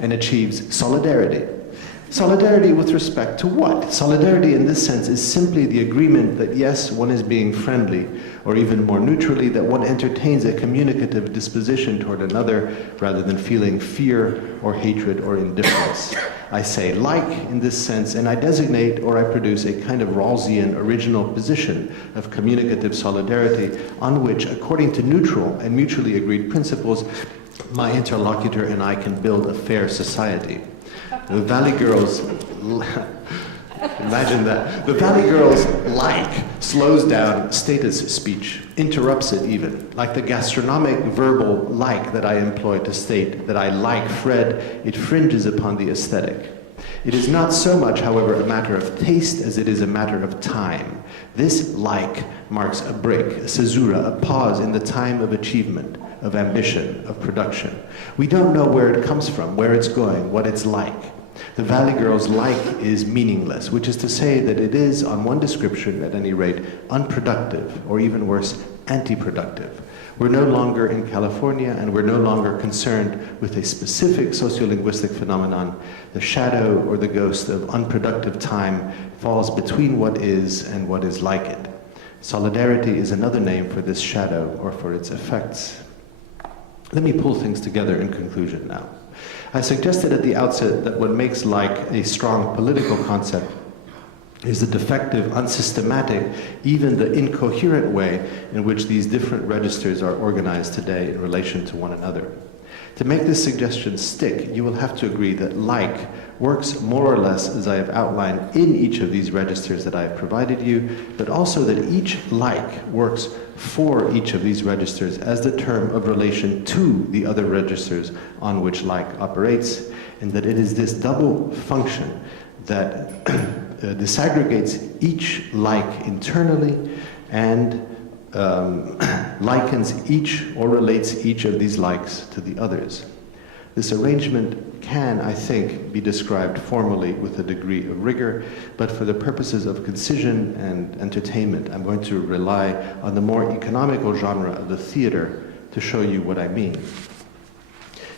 and achieves solidarity. Solidarity with respect to what? Solidarity in this sense is simply the agreement that yes, one is being friendly, or even more neutrally, that one entertains a communicative disposition toward another rather than feeling fear or hatred or indifference. I say like in this sense, and I designate or I produce a kind of Rawlsian original position of communicative solidarity on which, according to neutral and mutually agreed principles, my interlocutor and I can build a fair society. The Valley Girls, imagine that. The Valley Girls like slows down status speech, interrupts it even, like the gastronomic verbal like that I employ to state that I like Fred, it fringes upon the aesthetic. It is not so much, however, a matter of taste as it is a matter of time. This like marks a break, a caesura, a pause in the time of achievement, of ambition, of production. We don't know where it comes from, where it's going, what it's like. The Valley Girl's like is meaningless, which is to say that it is, on one description at any rate, unproductive, or even worse, anti-productive. We're no longer in California, and we're no longer concerned with a specific sociolinguistic phenomenon. The shadow or the ghost of unproductive time falls between what is and what is like it. Solidarity is another name for this shadow or for its effects. Let me pull things together in conclusion now. I suggested at the outset that what makes like a strong political concept is the defective, unsystematic, even the incoherent way in which these different registers are organized today in relation to one another. To make this suggestion stick, you will have to agree that like works more or less as I have outlined in each of these registers that I have provided you, but also that each like works for each of these registers as the term of relation to the other registers on which like operates, and that it is this double function that disaggregates each like internally and likens each or relates each of these likes to the others. This arrangement can, I think, be described formally with a degree of rigor, but for the purposes of concision and entertainment, I'm going to rely on the more economical genre of the theater to show you what I mean.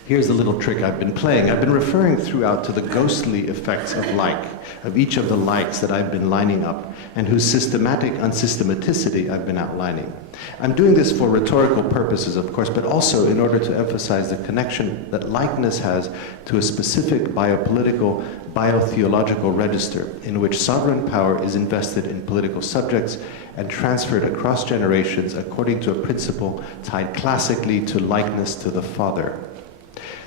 Here's the little trick I've been playing. I've been referring throughout to the ghostly effects of like, of each of the likes that I've been lining up, and whose systematic unsystematicity I've been outlining. I'm doing this for rhetorical purposes, of course, but also in order to emphasize the connection that likeness has to a specific biopolitical, biotheological register in which sovereign power is invested in political subjects and transferred across generations according to a principle tied classically to likeness to the Father.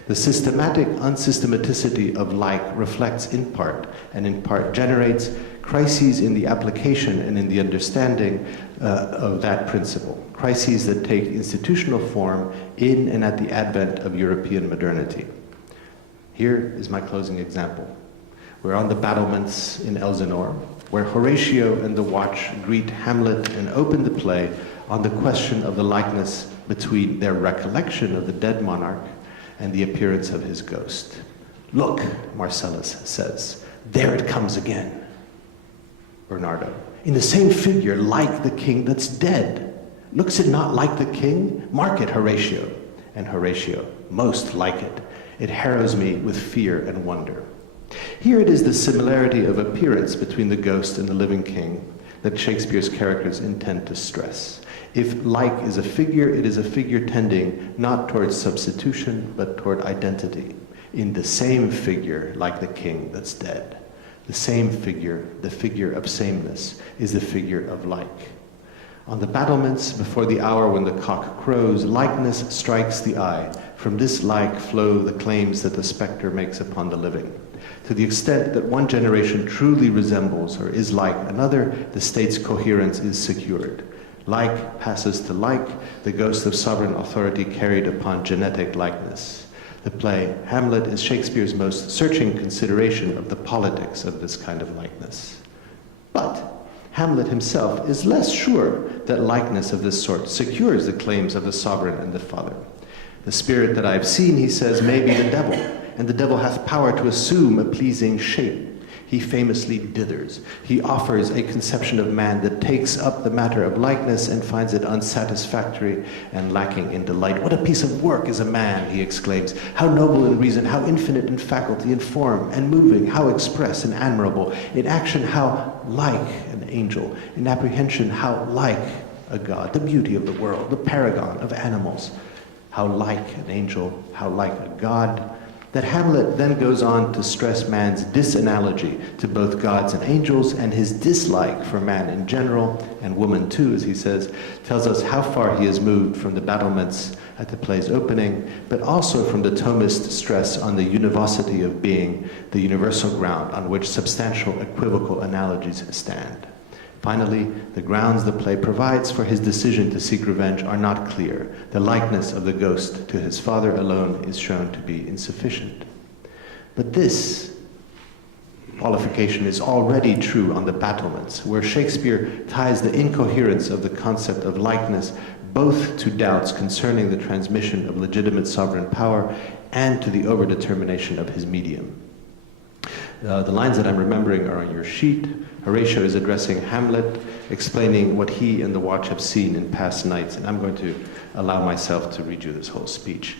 The systematic unsystematicity of like reflects in part, and in part generates, crises in the application and in the understanding of that principle, crises that take institutional form in and at the advent of European modernity. Here is my closing example. We're on the battlements in Elsinore, where Horatio and the Watch greet Hamlet and open the play on the question of the likeness between their recollection of the dead monarch and the appearance of his ghost. "Look," Marcellus says, "there it comes again." Bernardo, "In the same figure, like the king that's dead. Looks it not like the king? Mark it, Horatio." And Horatio, "Most like it. It harrows me with fear and wonder." Here it is the similarity of appearance between the ghost and the living king that Shakespeare's characters intend to stress. If like is a figure, it is a figure tending not towards substitution, but toward identity. In the same figure, like the king that's dead. The same figure, the figure of sameness, is the figure of like. On the battlements, before the hour when the cock crows, likeness strikes the eye. From this like flow the claims that the spectre makes upon the living. To the extent that one generation truly resembles or is like another, the state's coherence is secured. Like passes to like, the ghost of sovereign authority carried upon genetic likeness. The play Hamlet is Shakespeare's most searching consideration of the politics of this kind of likeness. But Hamlet himself is less sure that likeness of this sort secures the claims of the sovereign and the father. "The spirit that I have seen," he says, "may be the devil, and the devil hath power to assume a pleasing shape. He famously dithers. He offers a conception of man that takes up the matter of likeness and finds it unsatisfactory and lacking in delight. What a piece of work is a man," he exclaims. "How noble in reason, how infinite in faculty, in form, and moving, how express and admirable. In action, how like an angel. In apprehension, how like a god. The beauty of the world, the paragon of animals. How like an angel, how like a god." That Hamlet then goes on to stress man's disanalogy to both gods and angels, and his dislike for man in general, and woman too, as he says, tells us how far he has moved from the battlements at the play's opening, but also from the Thomist stress on the univocity of being, the universal ground on which substantial equivocal analogies stand. Finally, the grounds the play provides for his decision to seek revenge are not clear. The likeness of the ghost to his father alone is shown to be insufficient. But this qualification is already true on the battlements, where Shakespeare ties the incoherence of the concept of likeness both to doubts concerning the transmission of legitimate sovereign power and to the overdetermination of his medium. The lines that I'm remembering are on your sheet. Horatio is addressing Hamlet, explaining what he and the watch have seen in past nights, and I'm going to allow myself to read you this whole speech.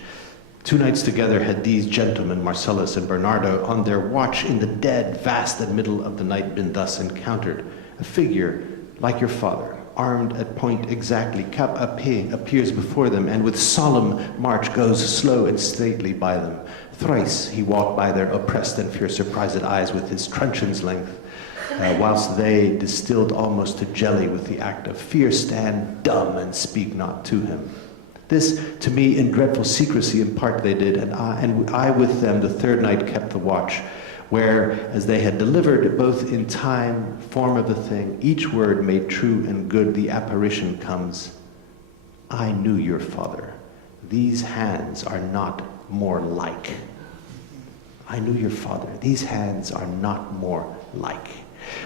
2 nights together had these gentlemen, Marcellus and Bernardo, on their watch in the dead, vast and middle of the night been thus encountered. A figure like your father, armed at point exactly, cap à pied, appears before them, and with solemn march goes slow and stately by them. Thrice he walked by their oppressed and fear surprised eyes with his truncheon's length, whilst they, distilled almost to jelly with the act of fear, stand dumb and speak not to him. This to me in dreadful secrecy in part they did, and I with them the 3rd night kept the watch, where, as they had delivered both in time, form of the thing, each word made true and good, the apparition comes. I knew your father. These hands are not more like. I knew your father. These hands are not more like.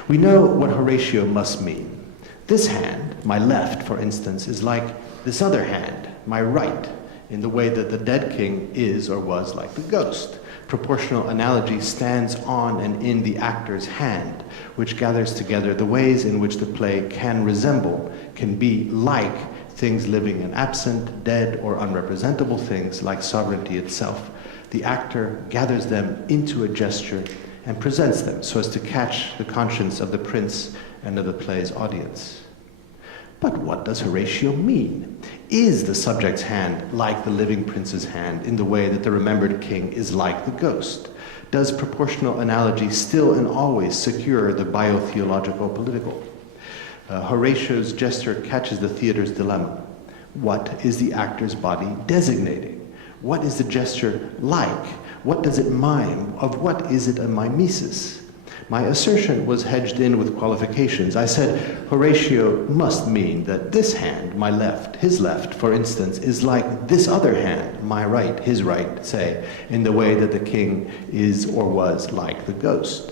We know what Horatio must mean. This hand, my left, for instance, is like this other hand, my right, in the way that the dead king is or was like the ghost. Proportional analogy stands on and in the actor's hand, which gathers together the ways in which the play can resemble, can be like things living and absent, dead or unrepresentable things like sovereignty itself. The actor gathers them into a gesture and presents them so as to catch the conscience of the prince and of the play's audience. But what does Horatio mean? Is the subject's hand like the living prince's hand in the way that the remembered king is like the ghost? Does proportional analogy still and always secure the biotheological political? Horatio's gesture catches the theater's dilemma. What is the actor's body designating? What is the gesture like? What does it mime? Of what is it a mimesis? My assertion was hedged in with qualifications. I said, Horatio must mean that this hand, my left, his left, for instance, is like this other hand, my right, his right, say, in the way that the king is or was like the ghost.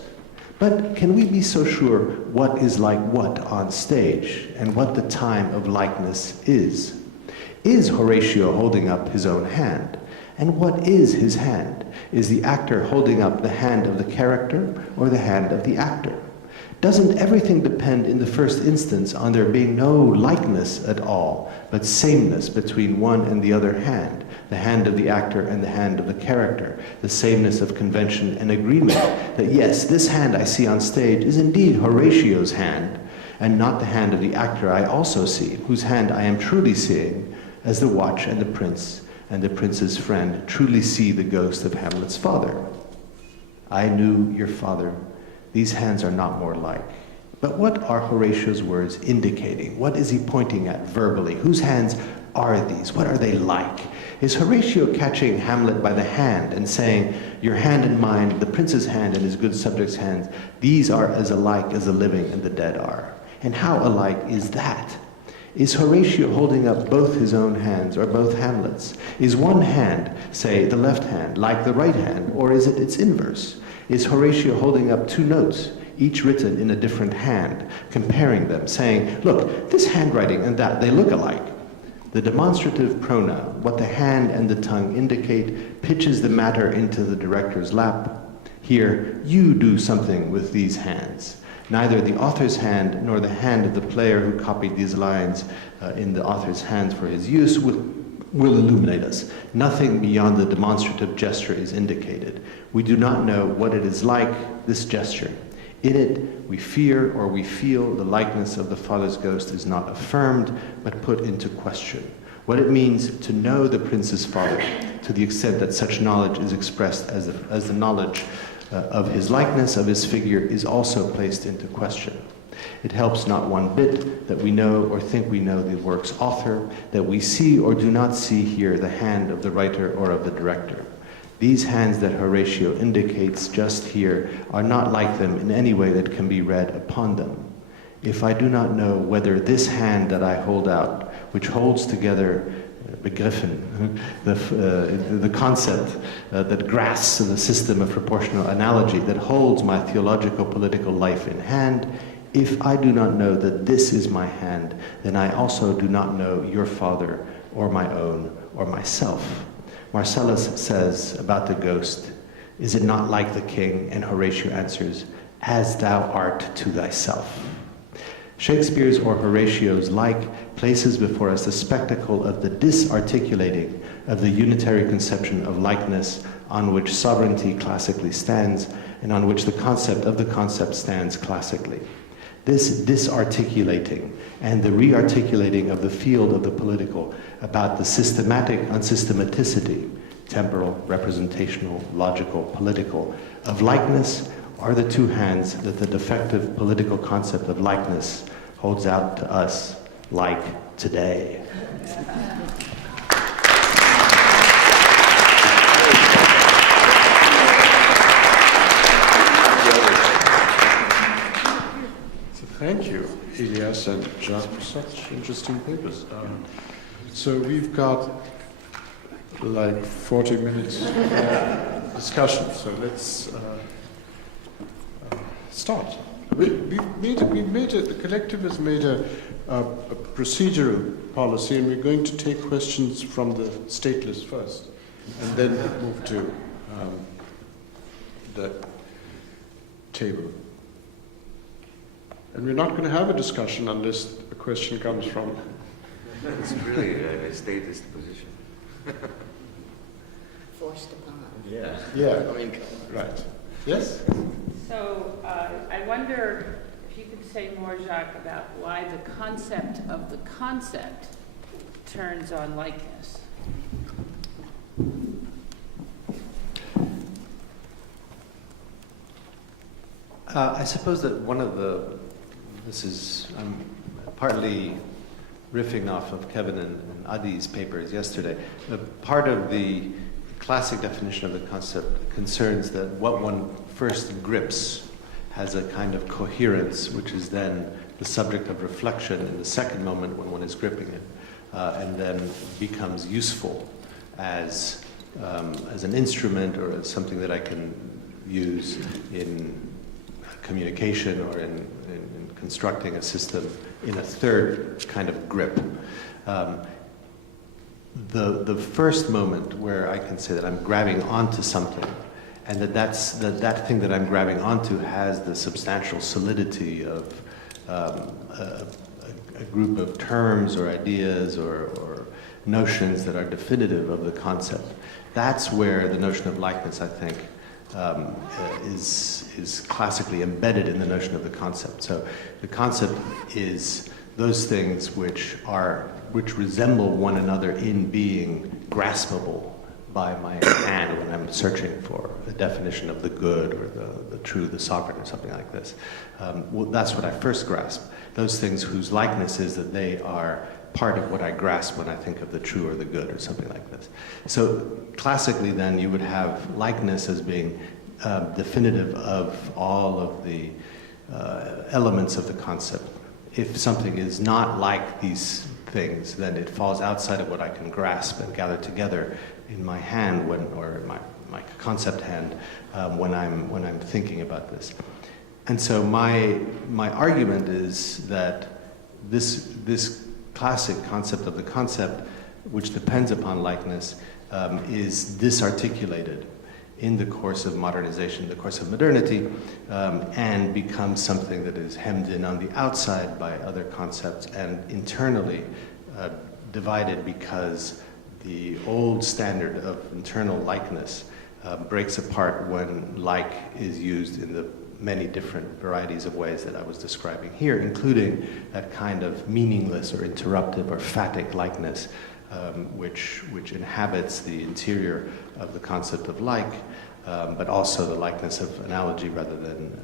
But can we be so sure what is like what on stage and what the time of likeness is? Is Horatio holding up his own hand? And what is his hand? Is the actor holding up the hand of the character or the hand of the actor? Doesn't everything depend in the first instance on there being no likeness at all, but sameness between one and the other hand, the hand of the actor and the hand of the character, the sameness of convention and agreement that yes, this hand I see on stage is indeed Horatio's hand and not the hand of the actor I also see, whose hand I am truly seeing as the watch and the prince's friend truly see the ghost of Hamlet's father. I knew your father. These hands are not more like. But what are Horatio's words indicating? What is he pointing at verbally? Whose hands are these? What are they like? Is Horatio catching Hamlet by the hand and saying, your hand and mine, the prince's hand and his good subject's hands, these are as alike as the living and the dead are? And how alike is that? Is Horatio holding up both his own hands or both Hamlet's? Is one hand, say the left hand, like the right hand, or is it its inverse? Is Horatio holding up 2 notes, each written in a different hand, comparing them, saying, look, this handwriting and that, they look alike? The demonstrative pronoun, what the hand and the tongue indicate, pitches the matter into the director's lap. Here, you do something with these hands. Neither the author's hand nor the hand of the player who copied these lines in the author's hands for his use will illuminate us. Nothing beyond the demonstrative gesture is indicated. We do not know what it is like, this gesture. In it, we fear or we feel the likeness of the father's ghost is not affirmed, but put into question. What it means to know the prince's father, to the extent that such knowledge is expressed as the knowledge of his likeness, of his figure, is also placed into question. It helps not one bit that we know or think we know the work's author, that we see or do not see here the hand of the writer or of the director. These hands that Horatio indicates just here are not like them in any way that can be read upon them. If I do not know whether this hand that I hold out, which holds together begriffen, the concept that grasps the system of proportional analogy that holds my theological political life in hand, if I do not know that this is my hand, then I also do not know your father or my own or myself. Marcellus says about the ghost, Is it not like the king? And Horatio answers, as thou art to thyself. Shakespeare's or Horatio's like places before us the spectacle of the disarticulating of the unitary conception of likeness on which sovereignty classically stands and on which the concept of the concept stands classically. This disarticulating and the rearticulating of the field of the political about the systematic unsystematicity, temporal, representational, logical, political, of likeness are the two hands that the defective political concept of likeness holds out to us, like today. Thank you, Elias and Jacques, for such interesting papers. So we've got like 40 minutes discussion, so let's start. The collective has made a procedural policy, and we're going to take questions from the stateless first, and then move to the table. And we're not going to have a discussion unless a question comes from... It's really a statist position. Forced upon. Yeah. Yeah, I mean, right. Yes? So I wonder if you could say more, Jacques, about why the concept of the concept turns on likeness. I suppose that I'm partly riffing off of Kevin and Adi's papers yesterday. Part of the classic definition of the concept concerns that what one first grips has a kind of coherence, which is then the subject of reflection in the second moment when one is gripping it, and then becomes useful as an instrument or as something that I can use in communication or in constructing a system in a third kind of grip. The first moment where I can say that I'm grabbing onto something, and that thing that I'm grabbing onto has the substantial solidity of a group of terms or ideas or notions that are definitive of the concept. That's where the notion of likeness, I think, is classically embedded in the notion of the concept. So the concept is those things which resemble one another in being graspable by my hand when I'm searching for a definition of the good or the true, the sovereign, or something like this. Well, that's what I first grasp. Those things whose likeness is that they are part of what I grasp when I think of the true or the good or something like this. So classically then you would have likeness as being definitive of all of the elements of the concept. If something is not like these things, then it falls outside of what I can grasp and gather together in my hand or my concept hand when I'm thinking about this. And so my argument is that this classic concept of the concept, which depends upon likeness, is disarticulated in the course of modernization, the course of modernity, and becomes something that is hemmed in on the outside by other concepts and internally divided because the old standard of internal likeness breaks apart when like is used in the many different varieties of ways that I was describing here, including that kind of meaningless or interruptive or phatic likeness, which inhabits the interior of the concept of like, but also the likeness of analogy rather than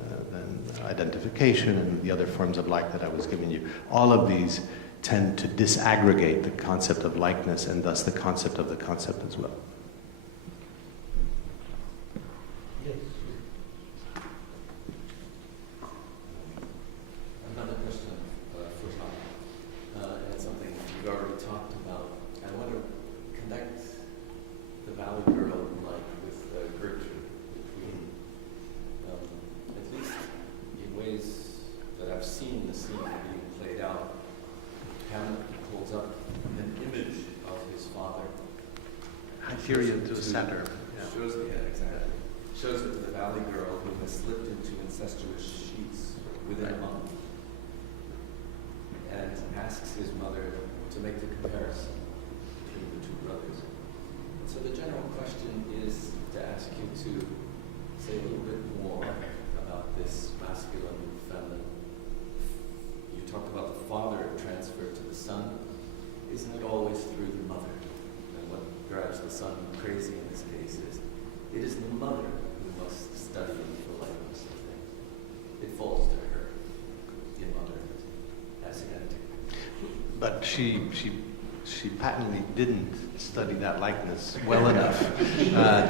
identification and the other forms of like that I was giving you. All of these tend to disaggregate the concept of likeness and thus the concept of the concept as well. Another question for Jacques, and it's something you've already talked about. I want to connect the Valley Girl like with Gertrude, between, at least in ways that I've seen the scene being played out. Hamlet holds up an image of his father. Hyperion to Saturn. Shows, yeah, exactly. shows it to the valley girl who has slipped into incestuous sheets within a month, and asks his mother to make the comparison between the two brothers. So the general question is to ask you to say a little bit more about this masculine, feminine. You talked about the father transferred to the son. Isn't it always through the mother? And what drives the son crazy in this case is it is the mother who must study the likeness of things. It falls to her in mother as identity. But she patently didn't study that likeness well enough I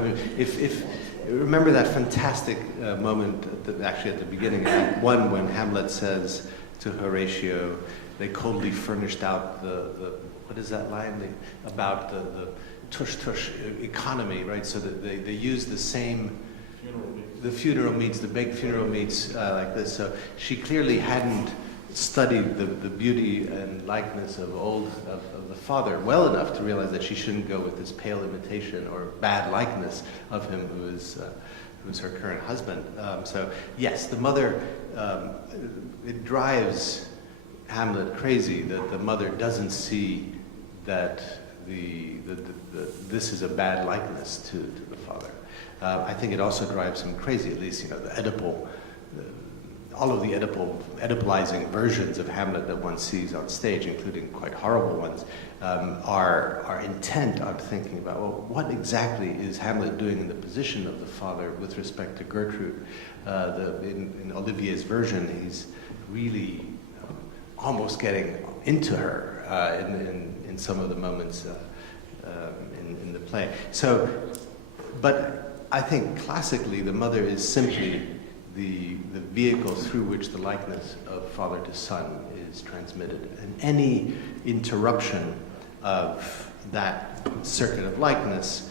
mean, if remember that fantastic moment actually at the beginning, Act 1, when Hamlet says to Horatio, they coldly furnished out the what is that line about the tush tush economy, right? So that they use the same funeral meats, the baked funeral meats like this. So she clearly hadn't studied the beauty and likeness of the father well enough to realize that she shouldn't go with this pale imitation or bad likeness of him who's her current husband. So yes, the mother, it drives Hamlet crazy that the mother doesn't see that this is a bad likeness to the father. I think it also drives him crazy, at least, the Oedipal, all of the Oedipalizing versions of Hamlet that one sees on stage, including quite horrible ones, are intent on thinking about, well, what exactly is Hamlet doing in the position of the father with respect to Gertrude? In Olivier's version, he's really almost getting into her in some of the moments in the play. So, but I think classically the mother is simply the vehicle through which the likeness of father to son is transmitted. And any interruption of that circuit of likeness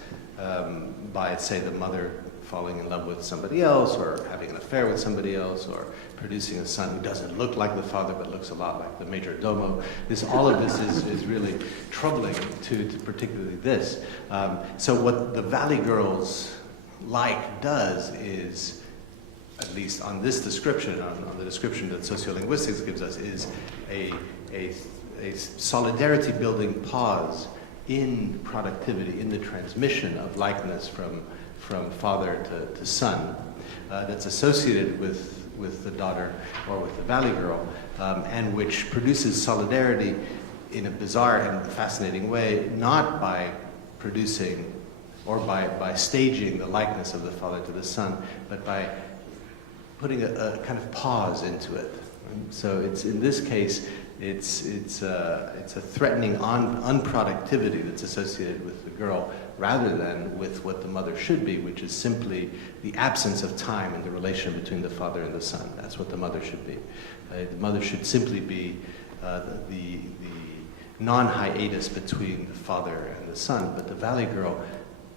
by, say, the mother falling in love with somebody else or having an affair with somebody else or producing a son who doesn't look like the father but looks a lot like the major domo, all of this is really troubling to particularly this. So what the Valley Girls does is, at least on this description, on the description that sociolinguistics gives us, is a solidarity building pause in productivity, in the transmission of likeness from father to son, that's associated with the daughter or with the Valley Girl, and which produces solidarity in a bizarre and fascinating way, not by producing or by staging the likeness of the father to the son, but by putting a kind of pause into it. So it's, in this case, it's a threatening unproductivity that's associated with the girl rather than with what the mother should be, which is simply the absence of time in the relation between the father and the son. That's what the mother should be. The mother should simply be the non-hiatus between the father and the son, but the Valley Girl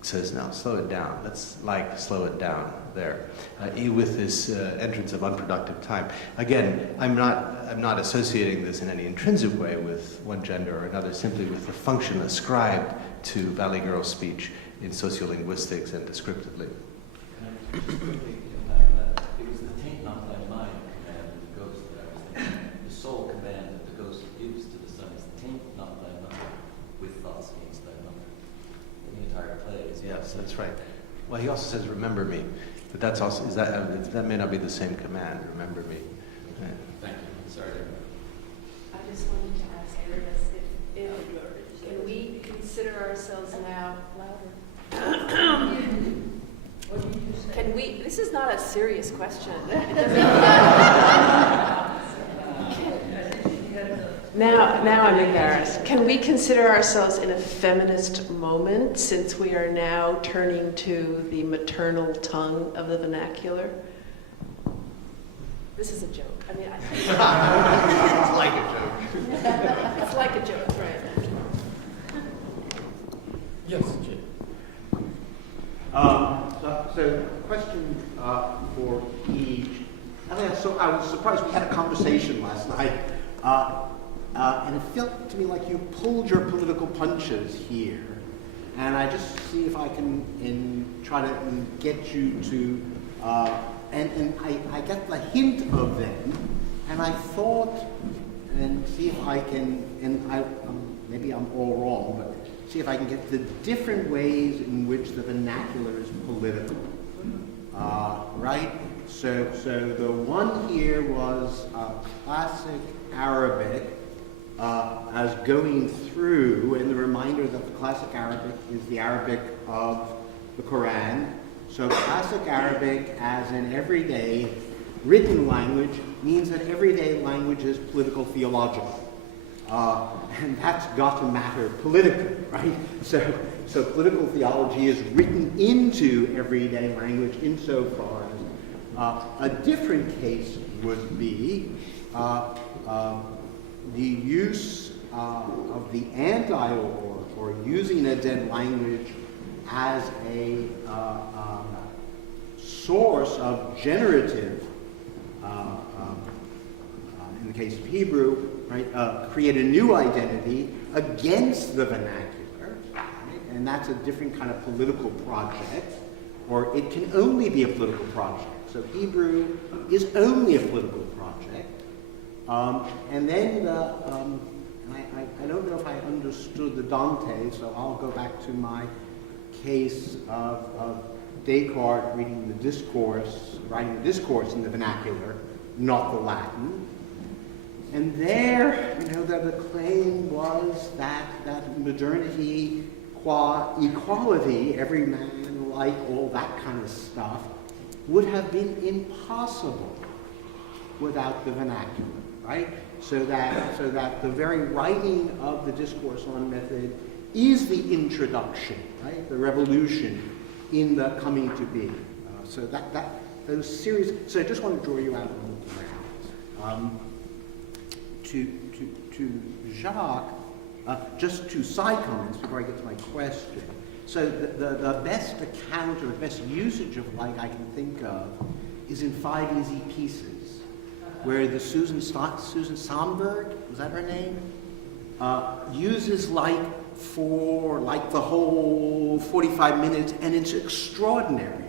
says, no, slow it down. Let's slow it down there. With this entrance of unproductive time. Again, I'm not associating this in any intrinsic way with one gender or another, simply with the function ascribed to Valley Girl speech in sociolinguistics and descriptively. Can I just quickly impact that? It was the taint not thy mind command of the ghost that I was thinking. The sole command that the ghost gives to the son is taint not thy mind with thoughts against thy mother. The entire play is. Yes, that's right. Well, he also says, remember me. But that's also, that may not be the same command, remember me. Okay. Thank you. Sorry. I just wanted to ask Arius if can we consider ourselves now louder? Can we, this is not a serious question. It Now I'm embarrassed. Can we consider ourselves in a feminist moment since we are now turning to the maternal tongue of the vernacular? This is a joke. I mean, It's like a joke. It's like a joke, right? Yes, Jim. So question for each. I was surprised we had a conversation last night. And it felt to me like you pulled your political punches here. and I just see if I can try to get you to, and I get the hint of them, and I thought, and see if I can, and maybe I'm all wrong, but see if I can get the different ways in which the vernacular is political, right? So the one here was classic Arabic as going through, and the reminder that the classic Arabic is the Arabic of the Quran. So classic Arabic as an everyday written language means that everyday language is political theological. And that's got to matter politically, right? So political theology is written into everyday language insofar as a different case would be the use of the or using a dead language as a source of generative, in the case of Hebrew, right, create a new identity against the vernacular, right? And that's a different kind of political project, or it can only be a political project. So Hebrew is only a political project. And then I don't know if I understood the Dante, so I'll go back to my case of Descartes writing the discourse in the vernacular, not the Latin. And there, the claim was that modernity qua equality, every man like, all that kind of stuff, would have been impossible without the vernacular, right? So that the very writing of the discourse on method is the introduction, right? The revolution in the coming to be. So those series. So I just want to draw you out a little round. To Jacques, just two side comments before I get to my question. So the best account or the best usage of like I can think of is in 5 Easy Pieces, where the Susan Somberg, was that her name? Uses like for like the whole 45 minutes, and it's extraordinary.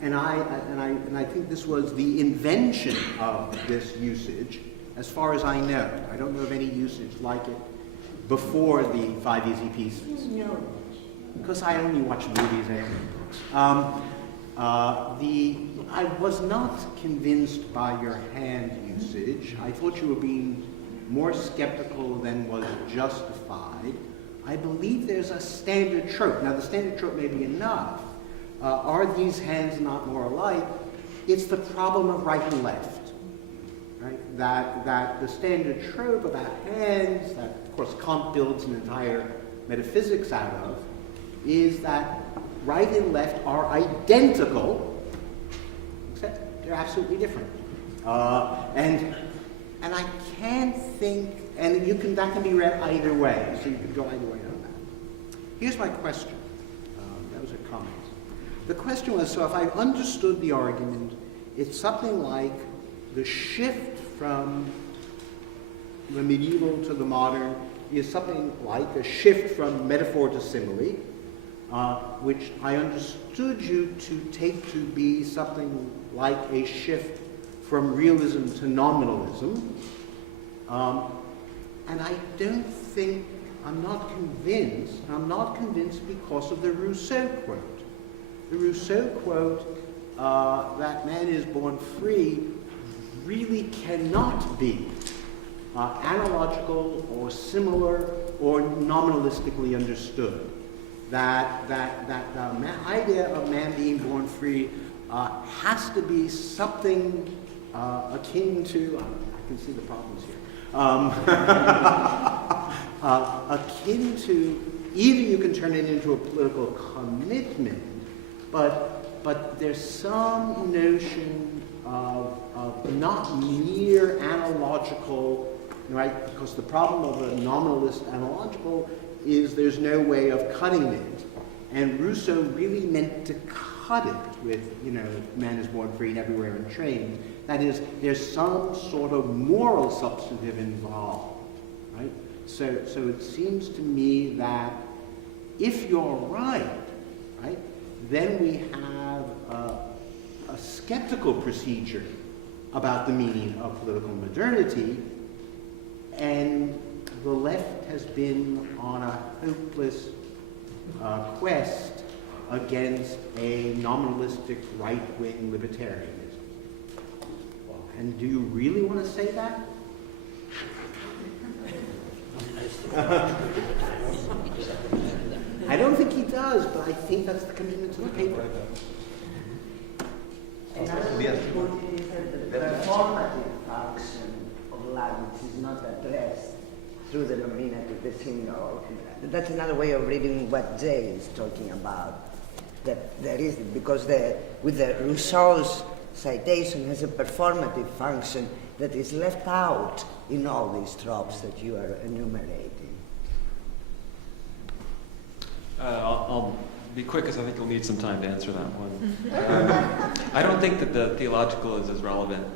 And I think this was the invention of this usage, as far as I know. I don't know of any usage like it before the 5 Easy Pieces. No. Because I only watch movies and I was not convinced by your hand usage. I thought you were being more skeptical than was justified. I believe there's a standard trope. Now, the standard trope may be enough. Are these hands not more alike? It's the problem of right and left, right? That the standard trope about hands, that of course Kant builds an entire metaphysics out of, is that right and left are identical, except they're absolutely different. And I can't think, and that can be read either way, so you can go either way on that. Here's my question. That was a comment. The question was, so if I understood the argument, it's something like the shift from the medieval to the modern is something like a shift from metaphor to simile, which I understood you to take to be something like a shift from realism to nominalism. And I don't think, I'm not convinced because of the Rousseau quote. The Rousseau quote, that man is born free, really cannot be analogical or similar or nominalistically understood. That idea of man being born free has to be something akin to, I can see the problems here, akin to, either you can turn it into a political commitment, but there's some notion of not mere analogical, right? Because the problem of a nominalist analogical is there's no way of cutting it. And Rousseau really meant to cut it with, man is born free and everywhere and trained. That is, there's some sort of moral substantive involved, right? So it seems to me that if you're right, then we have a skeptical procedure about the meaning of political modernity, and the left has been on a hopeless quest against a nominalistic right-wing libertarianism. And do you really want to say that? I don't think he does, but I think that's the commitment to the paper. Another way of putting it is that the performative function of language is not addressed through the nominative, the single. That's another way of reading what Jay is talking about. That there is, because with the Rousseau's citation has a performative function that is left out in all these tropes that you are enumerating. I'll be quick because I think you'll need some time to answer that one. I don't think that the theological is as relevant,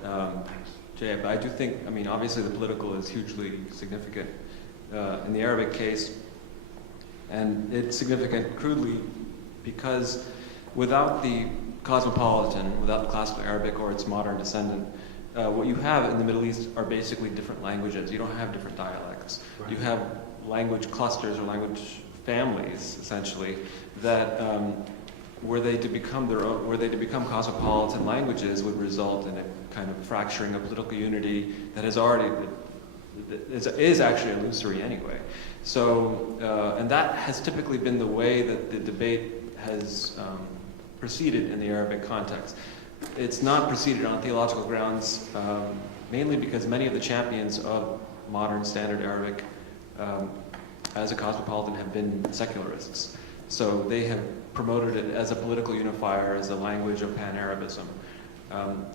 Jay, but I do think, I mean, obviously the political is hugely significant in the Arabic case, and it's significant crudely because without the cosmopolitan, without the classical Arabic or its modern descendant, what you have in the Middle East are basically different languages. You don't have different dialects. Right. You have language clusters or language families, essentially, that were they to become cosmopolitan languages would result in a kind of fracturing of political unity that has already is actually illusory anyway. So, and that has typically been the way that the debate has proceeded in the Arabic context. It's not proceeded on theological grounds, mainly because many of the champions of modern standard Arabic as a cosmopolitan have been secularists. So they have promoted it as a political unifier, as a language of pan-Arabism. And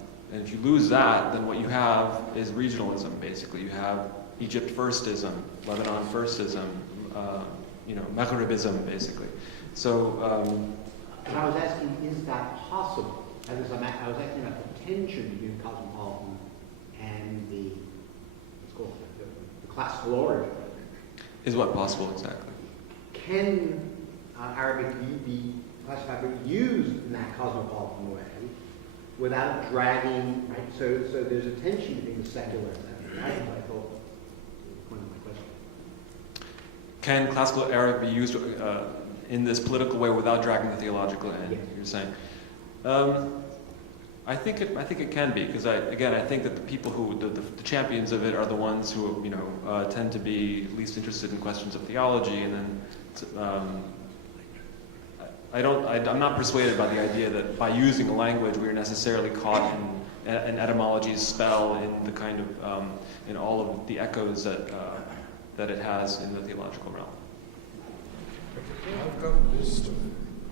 if you lose that, then what you have is regionalism, basically. You have Egypt firstism, Lebanon firstism, Maghribism, basically. So, and I was asking, is that possible? I was asking about the tension between cosmopolitan and the classical origin. Is what possible exactly? Can Arabic be classified but used in that cosmopolitan way without dragging, right? So there's a tension between the secular and that. Right? I thought was the point of my question. Can classical Arabic be used in this political way without dragging the theological in? Yes. You're saying. I think it can be, because I think that the people who the champions of it are the ones who tend to be least interested in questions of theology, and then I'm not persuaded by the idea that by using a language we are necessarily caught in an etymology's spell, in the kind of in all of the echoes that it has in the theological realm. I've got a list of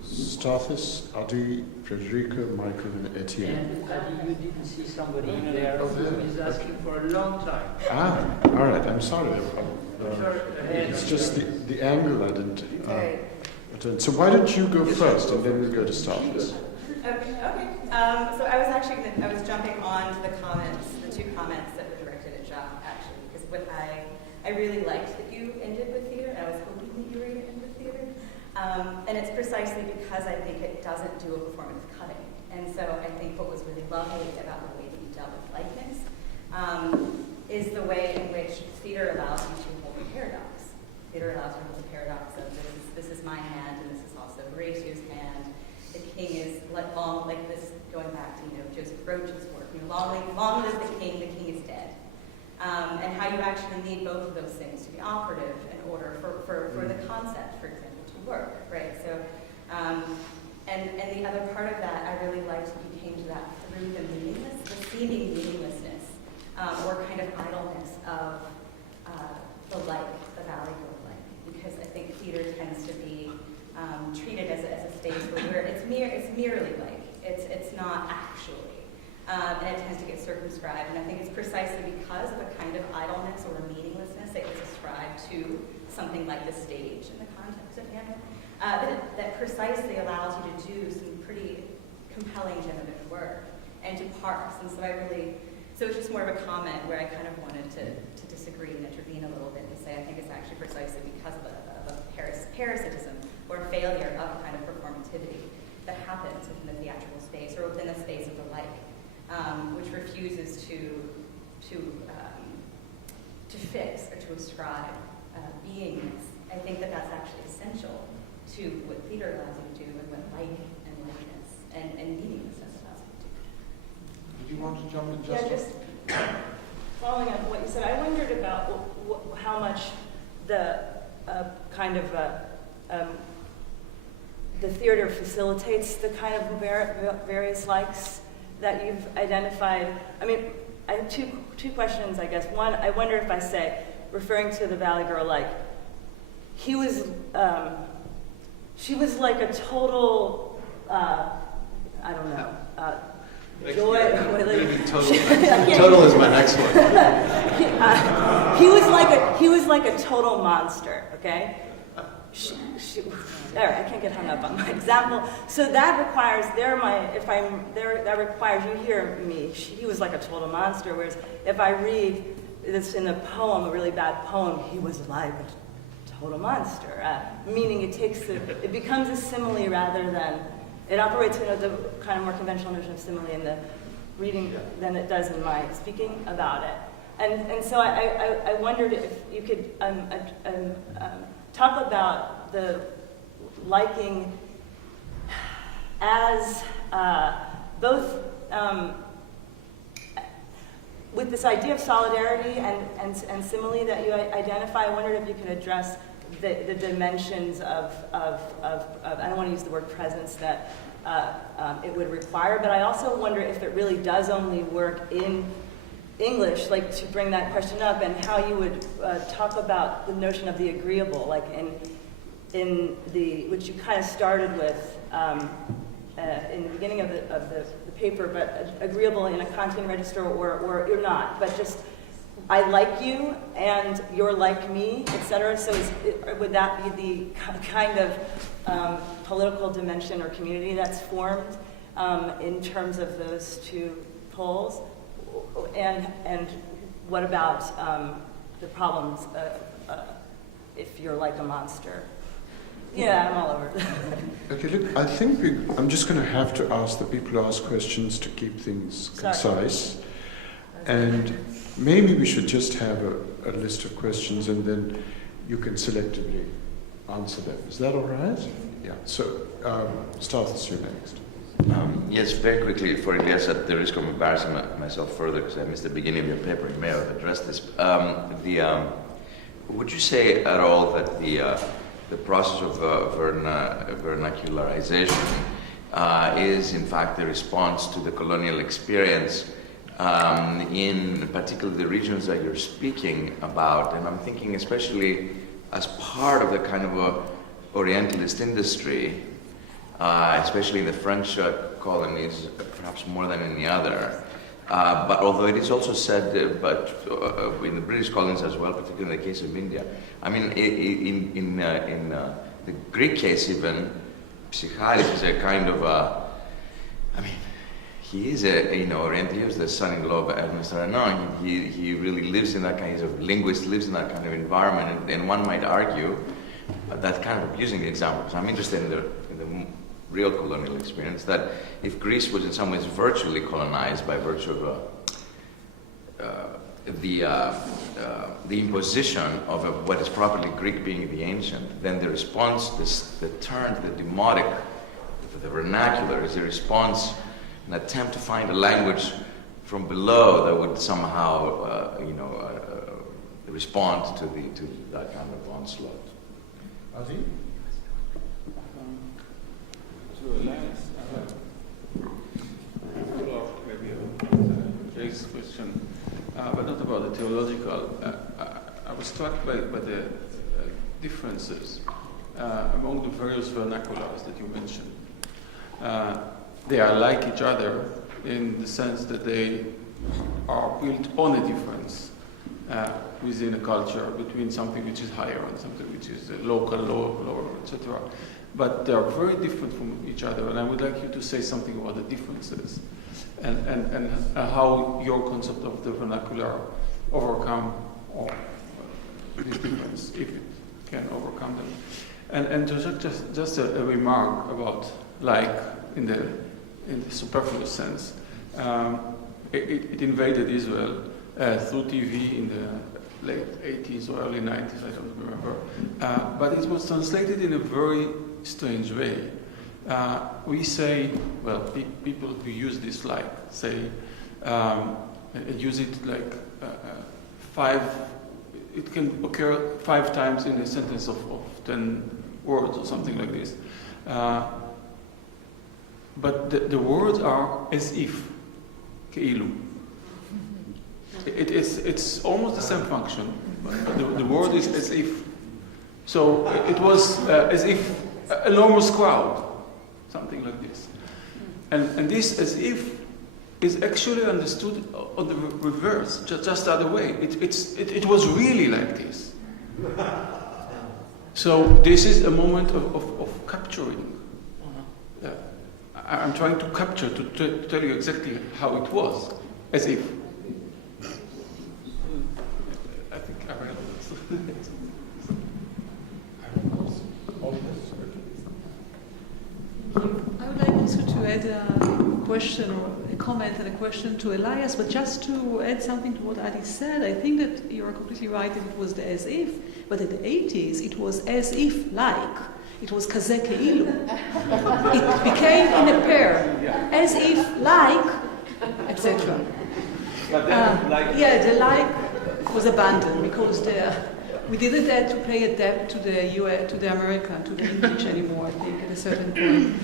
Stathis, Adi, Frederica, Michael, and Etienne. And Adi, you didn't see somebody in there who is asking for a long time. All right, I'm sorry. It's just the angle I didn't attend. So why don't you go first, and then we'll go to Stathis. Okay. So I was jumping on to the two comments that were directed at Jacques, actually, because what I really liked that you ended with theater, and I was hoping that you were going to end with theater. And it's precisely because I think it doesn't do a performative cutting. And so I think what was really lovely about the way that you dealt with likeness is the way in which theater allows you to hold a paradox. Theater allows you to hold a paradox of this is my hand, and this is also Horatio's hand. The king is long, like this, going back to Joseph Roach's work. Long live the king is dead. And how you actually need both of those things to be operative in order for the concept, for example, to work, right? So, and the other part of that, I really liked that you came to that through the seeming meaninglessness, or kind of idleness of the valley girl like, because I think theater tends to be treated as a space where it's merely like, it's not actually. And it tends to get circumscribed. And I think it's precisely because of a kind of idleness or a meaninglessness that gets ascribed to something like the stage in the context of Hamlet, that precisely allows you to do some pretty compelling generative work and to parse. And so so it's just more of a comment where I kind of wanted to disagree and intervene a little bit and say I think it's actually precisely because of a parasitism or failure of a kind of performativity that happens within the theatrical space or within the space of the like, which refuses to fix or to ascribe beingness. I think that that's actually essential to what theater allows you to do and what like and likeness and meaninglessness allows you to do. Do you want to jump in Yeah, just following up what you said, I wondered about how much the kind of the theater facilitates the kind of various likes that you've identified. I mean, I have two questions, I guess. One, I wonder if I say, referring to the Valley Girl, like, she was like a total, I don't know, joy. Total is my next one. He was like a total monster. Okay. There, I can't get hung up on my example. So that requires that requires you hear me. He was like a total monster. Whereas if I read this in a poem, a really bad poem, he was like a total monster. Meaning it becomes a simile rather than it operates in the kind of more conventional notion of simile in the reading than it does in my speaking about it. And so I wondered if you could talk about the liking as both with this idea of solidarity and simile that you identify. I wondered if you could address the dimensions of I don't want to use the word presence that it would require, but I also wonder if it really does only work in English, like to bring that question up, and how you would talk about the notion of the agreeable, like in the which you kind of started with in the beginning of the paper, but agreeable in a content register or you're not, but just I like you and you're like me, etc. So would that be the kind of political dimension or community that's formed in terms of those two poles? And what about the problems if you're like a monster? Yeah, I'm all over. Okay, look, I think I'm just going to have to ask the people who ask questions to keep things concise. And maybe we should just have a list of questions and then you can selectively answer them. Is that all right? Yeah, so Stathis, you're next. Yes, very quickly, for Elias, at the risk of embarrassing myself further, because I missed the beginning of your paper, you may have addressed this. Would you say at all that the process of vernacularization is, in fact, the response to the colonial experience in particularly the regions that you're speaking about? And I'm thinking especially as part of the kind of a Orientalist industry, especially in the French colonies, perhaps more than in the other. But although it is also said, in the British colonies as well, particularly in the case of India, I mean, in the Greek case even, Psycharis is a kind of I mean, he is Oriental, he was the son-in-law of Ernest Renan. He really lives in that kind of linguist, lives in that kind of environment, and one might argue that kind of abusing the example, because I'm interested in the real colonial experience, that if Greece was in some ways virtually colonized by virtue of the imposition of what is properly Greek being the ancient, then the response, the turn to the demotic, the vernacular, is a response, an attempt to find a language from below that would somehow, respond to that kind of onslaught. Adi? To Elias, follow up maybe on Jay's question, but not about the theological. I was struck by the differences among the various vernaculars that you mentioned. They are like each other in the sense that they are built on a difference within a culture between something which is higher and something which is local, lower, etc. But they are very different from each other, and I would like you to say something about the differences and how your concept of the vernacular overcome these differences, if it can overcome them. And just a remark about like in the superfluous sense. It invaded Israel through TV in the late 80s or early 90s, I don't remember. But it was translated in a very strange way. We say, well, people who use this like say, use it like it can occur 5 times in a sentence of 10 words or something like this. But the words are as if, keilu. It's almost the same function, but the word is as if. So it was as if an enormous crowd, something like this. And this as if is actually understood on the reverse, just the other way. It was really like this. So this is a moment of capturing. I'm trying to capture, to tell you exactly how it was, as if. I think I read this. I would like also to add a question or a comment and a question to Elias, but just to add something to what Adi said, I think that you are completely right that it was the as if, but in the 80s it was as if like. It was kazeh keilu. It became in a pair, as if like, etc. The like was abandoned because we didn't dare to play adapt to the American, to the English anymore. I think at a certain point.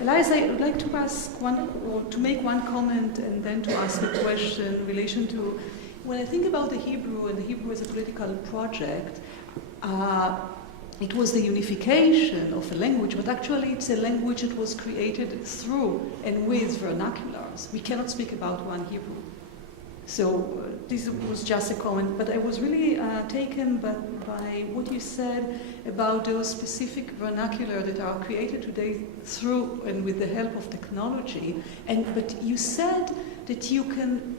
Elias, I would like to ask to make one comment and then to ask a question in relation to when I think about the Hebrew and the Hebrew as a political project. It was the unification of a language, but actually it's a language that was created through and with vernaculars. We cannot speak about one Hebrew. So this was just a comment, but I was really taken by what you said about those specific vernacular that are created today through and with the help of technology. But you said that you can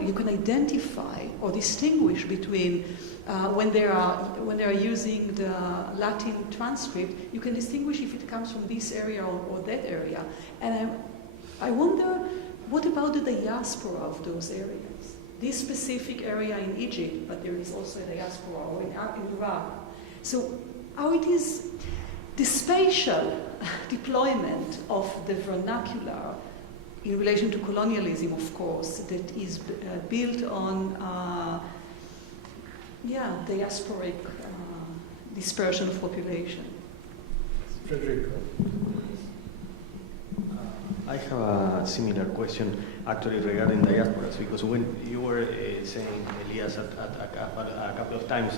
you can identify or distinguish between when they are using the Latin transcript, you can distinguish if it comes from this area or that area. And I wonder, what about the diaspora of those areas? This specific area in Egypt, but there is also a diaspora, or in Iraq. So how it is the spatial deployment of the vernacular in relation to colonialism, of course, that is built on diasporic dispersion of population. Frederick. I have a similar question actually regarding diasporas, because when you were saying, Elias, a couple of times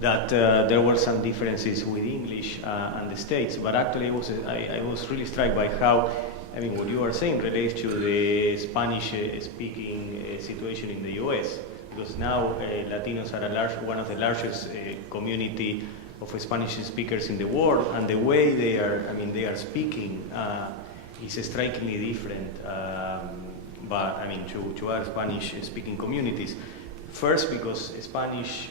that there were some differences with English and the States, but actually I was really struck by how, I mean, what you are saying relates to the Spanish-speaking situation in the U.S., because now Latinos are one of the largest community of Spanish speakers in the world, and the way they are speaking is strikingly different, but I mean to other Spanish-speaking communities. First, because Spanish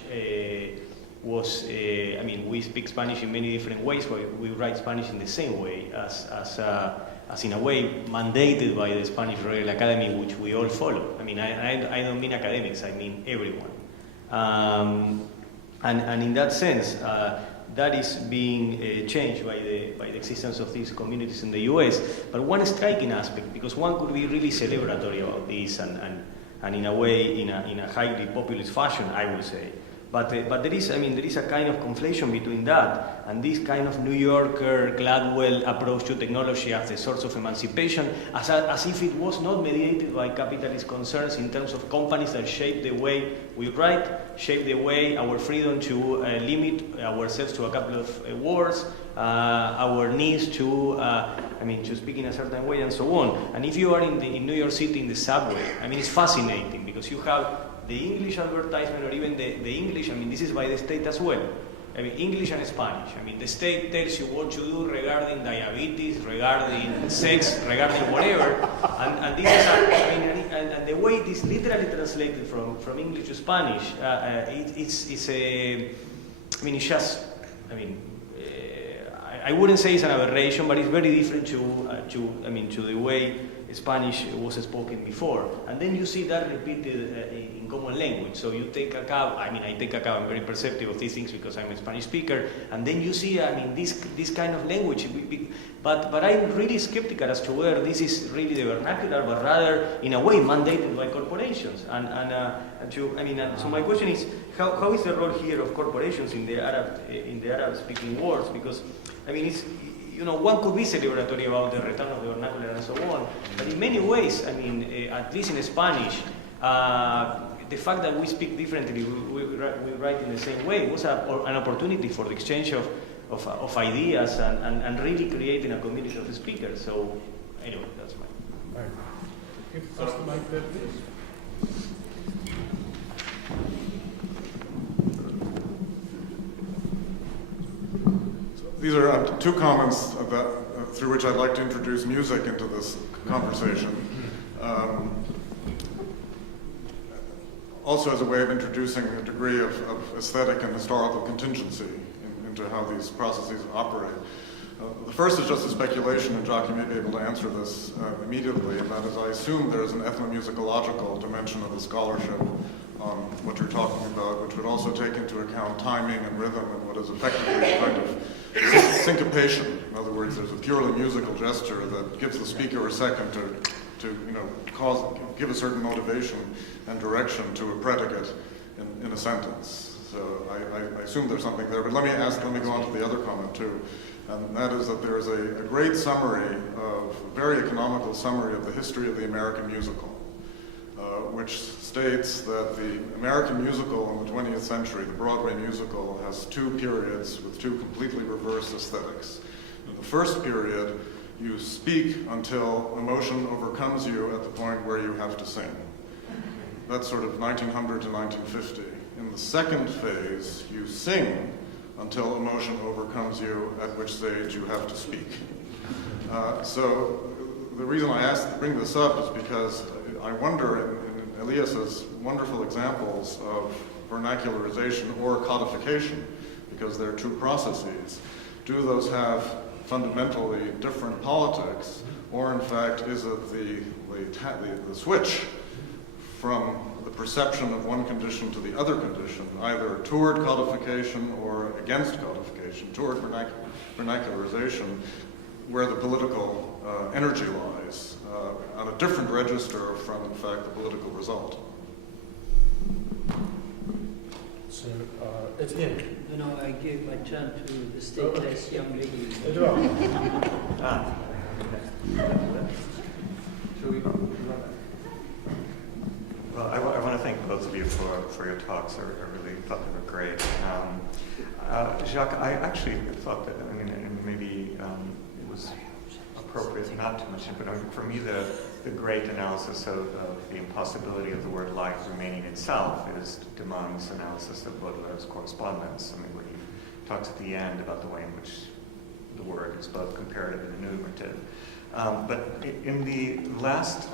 was, we speak Spanish in many different ways, but we write Spanish in the same way as in a way mandated by the Spanish Royal Academy, which we all follow. I mean, I don't mean academics, I mean everyone. And in that sense, that is being changed by the existence of these communities in the US. But one striking aspect, because one could be really celebratory about this and in a way, in a highly populist fashion, I would say. But there is a kind of conflation between that and this kind of New Yorker Gladwell approach to technology as a source of emancipation, as if it was not mediated by capitalist concerns in terms of companies that shape the way we write, shape the way our freedom to limit ourselves to a couple of words, our needs to speak in a certain way and so on. And if you are in New York City in the subway, it's fascinating because you have the English advertisement or even the English, this is by the state as well. English and Spanish. The state tells you what to do regarding diabetes, regarding sex, regarding whatever. And this is, and the way it is literally translated from English to Spanish, it's just I mean, I wouldn't say it's an aberration, but it's very different to the way Spanish was spoken before. And then you see that repeated in common language. So you take a cab, I take a cab, I'm very perceptive of these things because I'm a Spanish speaker, and then you see, this kind of language. But I'm really skeptical as to whether this is really the vernacular, but rather, in a way, mandated by corporations. So my question is, how is the role here of corporations in the Arab-speaking worlds? Because, one could be celebratory about the return of the vernacular and so on, but in many ways, at least in Spanish, the fact that we speak differently, we write in the same way, was an opportunity for the exchange of ideas and really creating a community of speakers. So, anyway, that's my. Right. Pass the mic there, please. These are two comments through which I'd like to introduce music into this conversation. Also as a way of introducing a degree of aesthetic and historical contingency into how these processes operate. The first is just a speculation, and Jacques, you may be able to answer this immediately, and that is I assume there is an ethnomusicological dimension of the scholarship on what you're talking about, which would also take into account timing and rhythm and what is effectively a kind of syncopation. In other words, there's a purely musical gesture that gives the speaker a second to give a certain motivation and direction to a predicate in a sentence. So I assume there's something there. But let me go on to the other comment too. And that is that there is a great summary, very economical summary of the history of the American musical, which states that the American musical in the 20th century, the Broadway musical, has two periods with two completely reversed aesthetics. In the first period, you speak until emotion overcomes you at the point where you have to sing. That's sort of 1900 to 1950. In the second phase, you sing until emotion overcomes you, at which stage you have to speak. So the reason I bring this up is because I wonder, in Elias's wonderful examples of vernacularization or codification, because they're two processes, do those have fundamentally different politics, or in fact is it the switch from the perception of one condition to the other condition, either toward codification or against codification, toward vernacularization, where the political energy lies, on a different register from, in fact, the political result. So, Etienne. I gave my turn to the stateless young lady. Well, I want to thank both of you for your talks. I really thought they were great. Jacques, I actually thought that, maybe it was appropriate not to mention, but for me the great analysis of the impossibility of the word like remaining itself is Demang's analysis of Baudelaire's correspondence. Where he talks at the end about the way in which the word is both comparative and enumerative. But in the last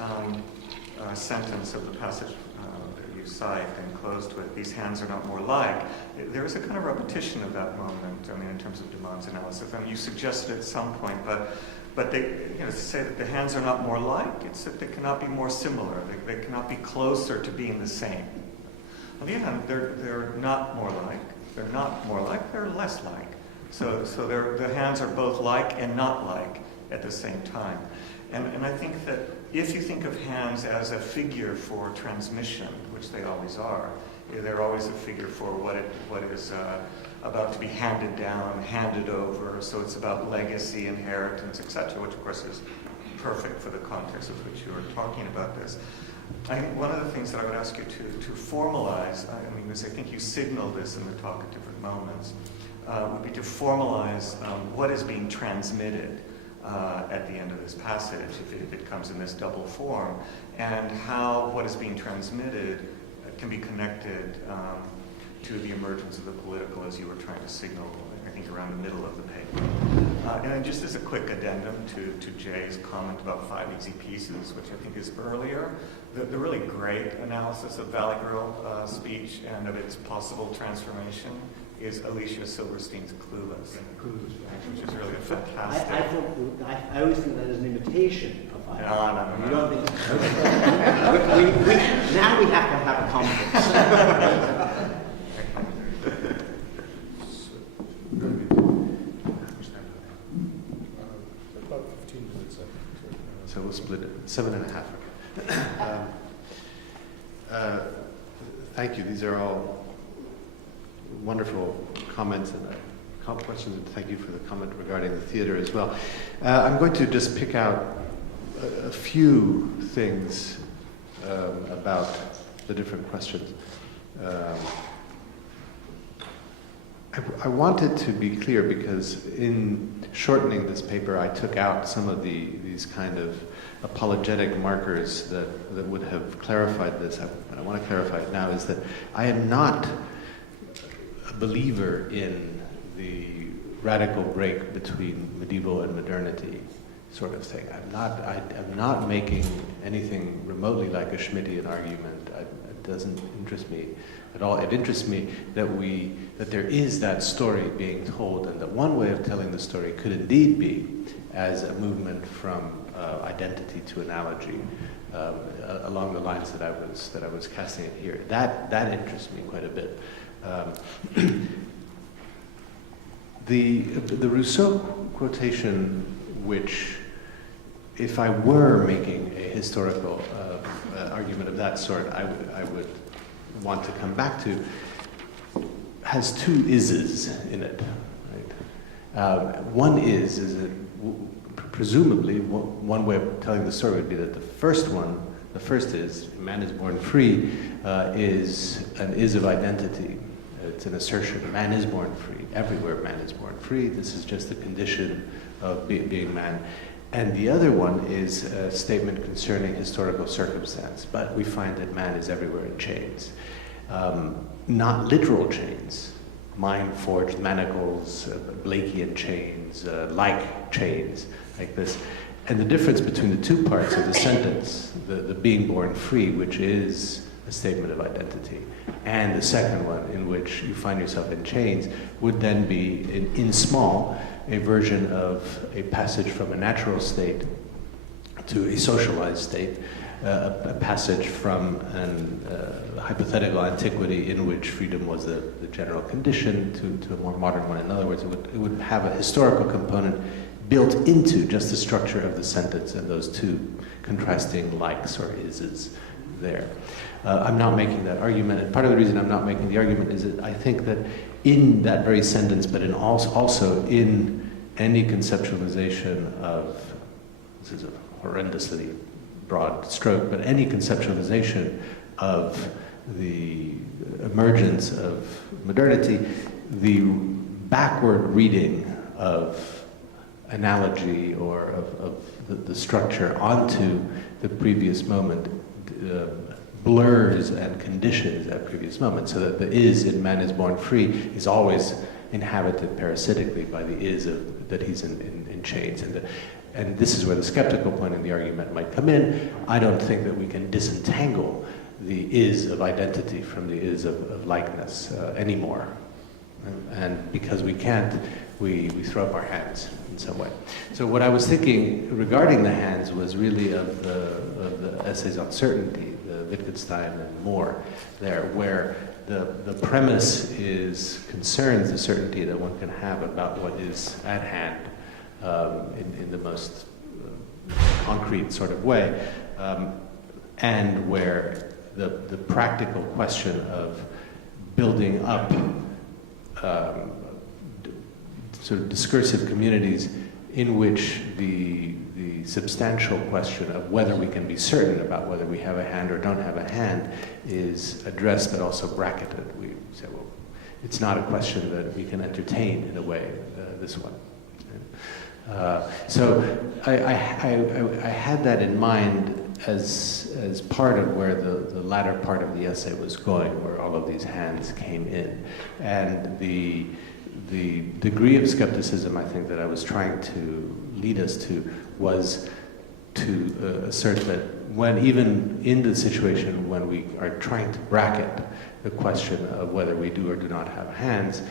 sentence of the passage that you cite and closed with, these hands are not more like, there is a kind of repetition of that moment, in terms of Demang's analysis. You suggested at some point, but they, to say that the hands are not more like, it's that they cannot be more similar. They cannot be closer to being the same. On the other hand, they're not more like. They're not more like, they're less like. So the hands are both like and not like at the same time. And I think that if you think of hands as a figure for transmission, which they always are, they're always a figure for what is about to be handed down, handed over. So it's about legacy, inheritance, etc., which of course is perfect for the context of which you were talking about this. I think one of the things that I would ask you to formalize, because I think you signaled this in the talk at different moments, would be to formalize what is being transmitted at the end of this passage, if it comes in this double form, and how what is being transmitted can be connected to the emergence of the political, as you were trying to signal, I think, around the middle of the paper. And then just as a quick addendum to Jay's comment about 5 easy pieces, which I think is earlier, the really great analysis of Valley Girl speech and of its possible transformation is Alicia Silverstein's Clueless, which is really a fantastic. I always think that is an imitation of I. No. You don't think? Now we have to have a conference. About 15 minutes. So we'll split it 7.5. Thank you. These are all wonderful comments and questions, and thank you for the comment regarding the theater as well. I'm going to just pick out a few things about the different questions. I wanted to be clear because in shortening this paper, I took out some of these kind of apologetic markers that would have clarified this. I want to clarify it now, is that I am not a believer in the radical break between medieval and modernity sort of thing. I'm not making anything remotely like a Schmittian argument. It doesn't interest me at all. It interests me that there is that story being told, and that one way of telling the story could indeed be as a movement from identity to analogy, along the lines that I was casting it here. That interests me quite a bit. The Rousseau quotation, which, if I were making a historical argument of that sort, I would want to come back to, has two ises in it. Right? One is that presumably one way of telling the story would be that the first is man is born free, is an is of identity. It's an assertion. Man is born free. Everywhere man is born free. This is just the condition of being man. And the other one is a statement concerning historical circumstance. But we find that man is everywhere in chains. Not literal chains, mind-forged manacles, Blakean chains, like chains, like this. And the difference between the two parts of the sentence, the being born free, which is a statement of identity, and the second one, in which you find yourself in chains, would then be, in small, a version of a passage from a natural state to a socialized state, a passage from a hypothetical antiquity in which freedom was the general condition to a more modern one. In other words, it would have a historical component built into just the structure of the sentence and those two contrasting likes or ises there. I'm not making that argument, and part of the reason I'm not making the argument is that I think that in that very sentence, but also in any conceptualization of, this is a horrendously broad stroke, but any conceptualization of the emergence of modernity, the backward reading of analogy or of the structure onto the previous moment blurs and conditions that previous moment, so that the is in man is born free is always inhabited parasitically by the is of that he's in chains. And this is where the skeptical point in the argument might come in. I don't think that we can disentangle the is of identity from the is of likeness anymore. And because we can't, we throw up our hands in some way. So what I was thinking regarding the hands was really of the essays on certainty, the Wittgenstein and Moore there, where the premise concerns the certainty that one can have about what is at hand in the most concrete sort of way, and where the practical question of building up sort of discursive communities in which the substantial question of whether we can be certain about whether we have a hand or don't have a hand is addressed, but also bracketed. We say, well, it's not a question that we can entertain in a way, this one. So I had that in mind as part of where the latter part of the essay was going, where all of these hands came in. And the degree of skepticism, I think, that I was trying to lead us to was to assert that when, even in the situation when we are trying to bracket the question of whether we do or do not have hands,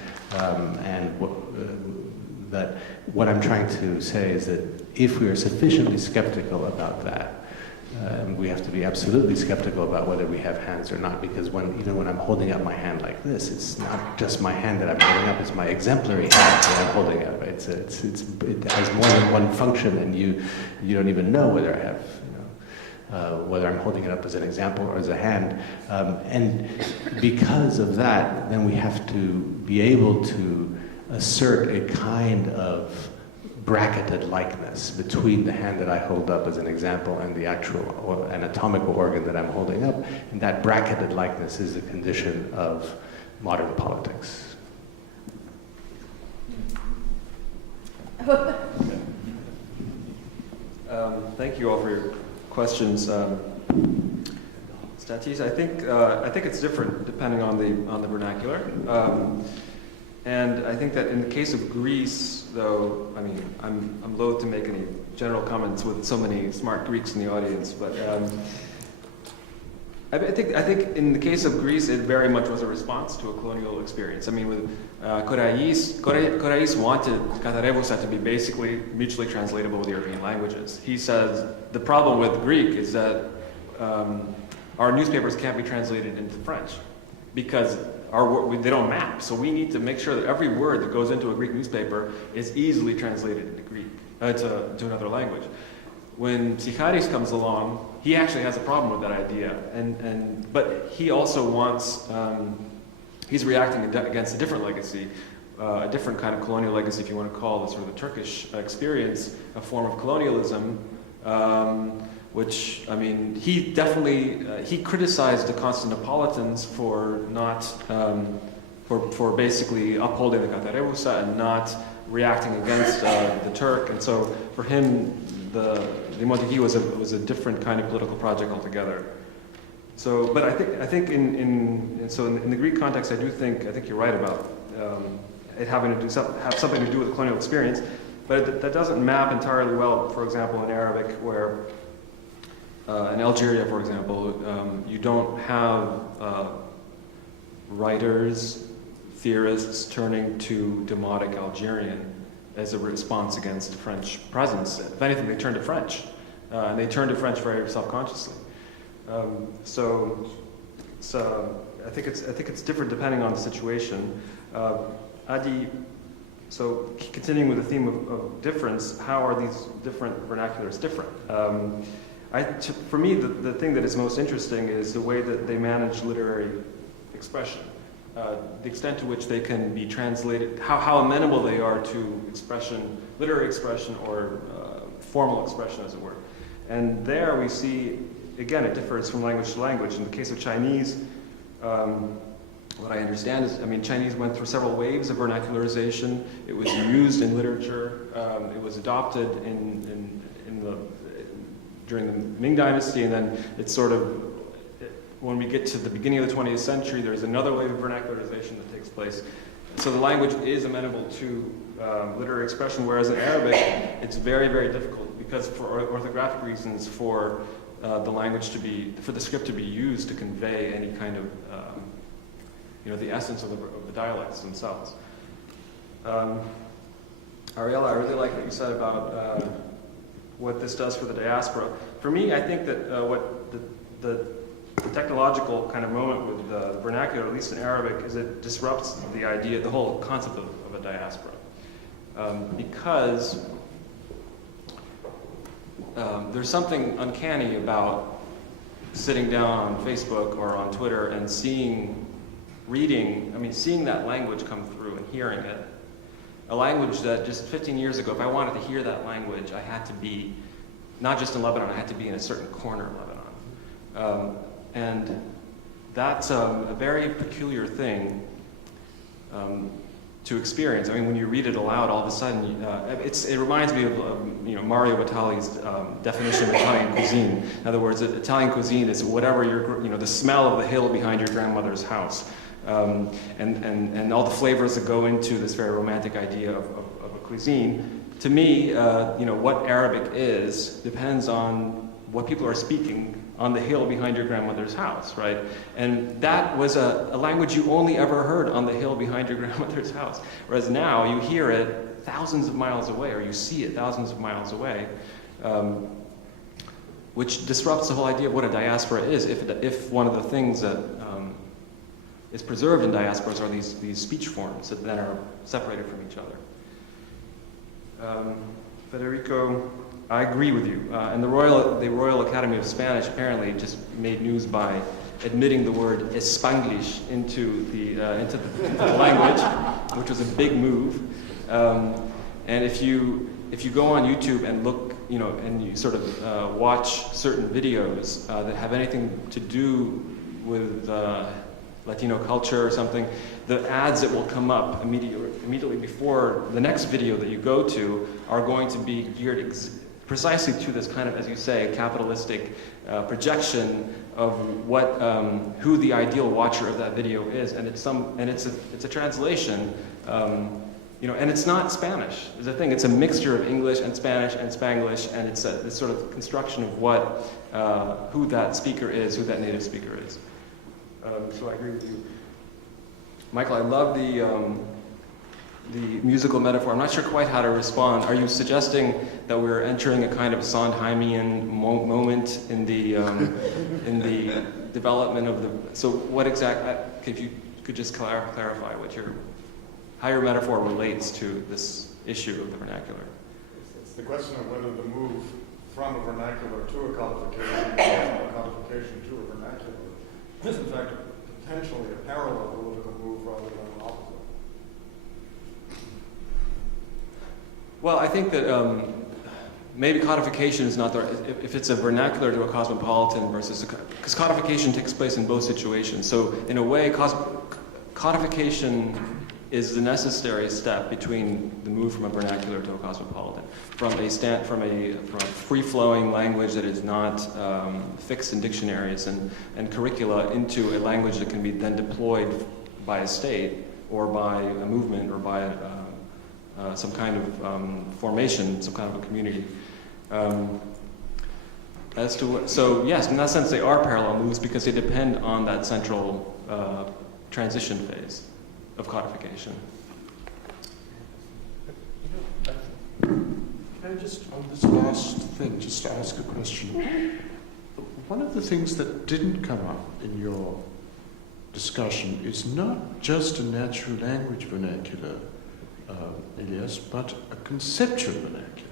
That what I'm trying to say is that if we are sufficiently skeptical about that, we have to be absolutely skeptical about whether we have hands or not, because even when I'm holding up my hand like this, it's not just my hand that I'm holding up, it's my exemplary hand that I'm holding up. It has more than one function, and you don't even know whether I have, whether I'm holding it up as an example or as a hand. And because of that, then we have to be able to assert a kind of bracketed likeness between the hand that I hold up as an example and the actual anatomical organ that I'm holding up. And that bracketed likeness is a condition of modern politics. Thank you all for your questions. Statis, I think it's different depending on the vernacular. And I think that in the case of Greece, though, I mean, I'm loath to make any general comments with so many smart Greeks in the audience, but I think in the case of Greece, it very much was a response to a colonial experience. I mean, with Korais wanted Katharevousa to be basically mutually translatable with European languages. He says the problem with Greek is that our newspapers can't be translated into French because they don't map. So we need to make sure that every word that goes into a Greek newspaper is easily translated into Greek, to another language. When Psycharis comes along, he actually has a problem with that idea, but he also wants, he's reacting against a different legacy, a different kind of colonial legacy, if you want to call the sort of the Turkish experience a form of colonialism, which, I mean, he definitely, he criticized the Constantinopolitans for not, for basically upholding the Katharevousa and not reacting against the Turk, and so for him, the Monarchy was a different kind of political project altogether. So, but I think in the Greek context, I think you're right about it having to have something to do with the colonial experience, but that doesn't map entirely well. For example, in Arabic, where in Algeria, for example, you don't have writers, theorists turning to demotic Algerian as a response against French presence. If anything, they turn to French, and they turn to French very self-consciously. So I think it's different depending on the situation. Adi, so continuing with the theme of difference, how are these different vernaculars different? For me, the thing that is most interesting is the way that they manage literary expression. The extent to which they can be translated, how amenable they are to expression, literary expression, or formal expression, as it were. And there we see, again, it differs from language to language. In the case of Chinese, what I understand is, I mean, Chinese went through several waves of vernacularization. It was used in literature. It was adopted during the Ming Dynasty, and then it's sort of, when we get to the beginning of the 20th century, there's another wave of vernacularization that takes place. So the language is amenable to literary expression, whereas in Arabic, it's very, very difficult because for orthographic reasons, for the script to be used to convey any kind of, the essence of the dialects themselves. Ariella, I really like what you said about what this does for the diaspora. For me, I think that what the technological kind of moment with the vernacular, at least in Arabic, is it disrupts the idea, the whole concept of a diaspora. Because there's something uncanny about sitting down on Facebook or on Twitter and seeing that language come through and hearing it. A language that just 15 years ago, if I wanted to hear that language, I had to be, not just in Lebanon, I had to be in a certain corner of Lebanon. And that's a very peculiar thing to experience. I mean, when you read it aloud, all of a sudden, it reminds me of Mario Batali's definition of Italian cuisine. In other words, Italian cuisine is whatever the smell of the hill behind your grandmother's house, and all the flavors that go into this very romantic idea of a cuisine. To me, what Arabic is depends on what people are speaking on the hill behind your grandmother's house, right? And that was a language you only ever heard on the hill behind your grandmother's house. Whereas now you hear it thousands of miles away, or you see it thousands of miles away, which disrupts the whole idea of what a diaspora is. If one of the things that is preserved in diasporas are these speech forms that then are separated from each other. Federico, I agree with you. And the Royal Academy of Spanish apparently just made news by admitting the word Spanglish into the language, which was a big move. And if you go on YouTube and look, and you sort of watch certain videos that have anything to do with Latino culture or something, the ads that will come up immediately before the next video that you go to are going to be geared precisely to this kind of, as you say, capitalistic projection of who the ideal watcher of that video is, and it's a translation, and it's not Spanish. Is the thing. It's a mixture of English and Spanish and Spanglish, and it's this sort of construction of who that speaker is, who that native speaker is. So I agree with you, Michael. I love the musical metaphor. I'm not sure quite how to respond. Are you suggesting that we're entering a kind of Sondheimian moment in the development of the? So what exactly? If you could just clarify how your metaphor relates to this issue of the vernacular. It's the question of whether the move from a vernacular to a codification, from a codification to a vernacular, is in fact potentially a parallel political move rather than an opposite. Well, I think that maybe codification is not if it's a vernacular to a cosmopolitan versus because codification takes place in both situations. So in a way, codification is the necessary step between the move from a vernacular to a cosmopolitan, from a free-flowing language that is not fixed in dictionaries and curricula into a language that can be then deployed by a state or by a movement or by some kind of formation, some kind of a community. So yes, in that sense, they are parallel moves because they depend on that central transition phase of codification. Can I just, on this last thing, just ask a question? One of the things that didn't come up in your discussion is not just a natural language vernacular, Elias, but a conceptual vernacular.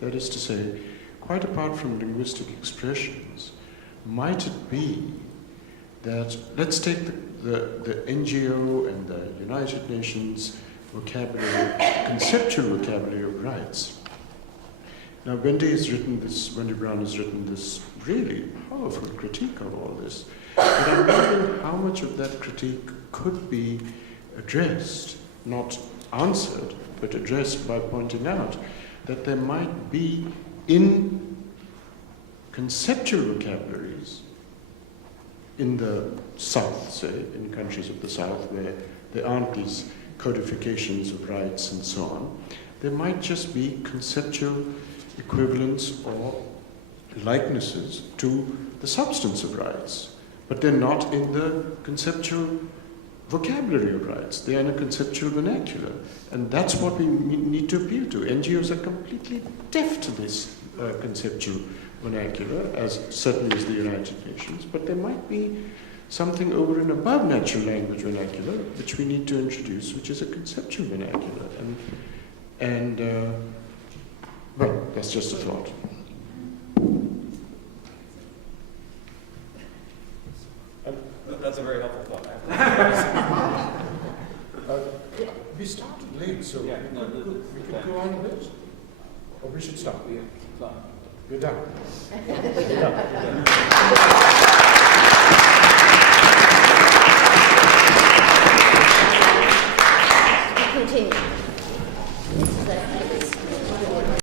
That is to say, quite apart from linguistic expressions, might it be that, let's take the NGO and the United Nations vocabulary, conceptual vocabulary of rights. Now, Wendy Brown has written this really powerful critique of all this. But I'm wondering how much of that critique could be addressed, not answered, but addressed by pointing out that there might be in conceptual vocabularies in the South, say, in countries of the South where there aren't these codifications of rights and so on, there might just be conceptual equivalents or likenesses to the substance of rights, but they're not in the conceptual vocabulary of rights. They are in a conceptual vernacular. And that's what we need to appeal to. NGOs are completely deaf to this conceptual vernacular, as certainly as the United Nations, but there might be something over and above natural language vernacular which we need to introduce, which is a conceptual vernacular. Well, that's just a thought. That's a very helpful thought. We started late, so we could go on a bit? Or we should stop? We're done.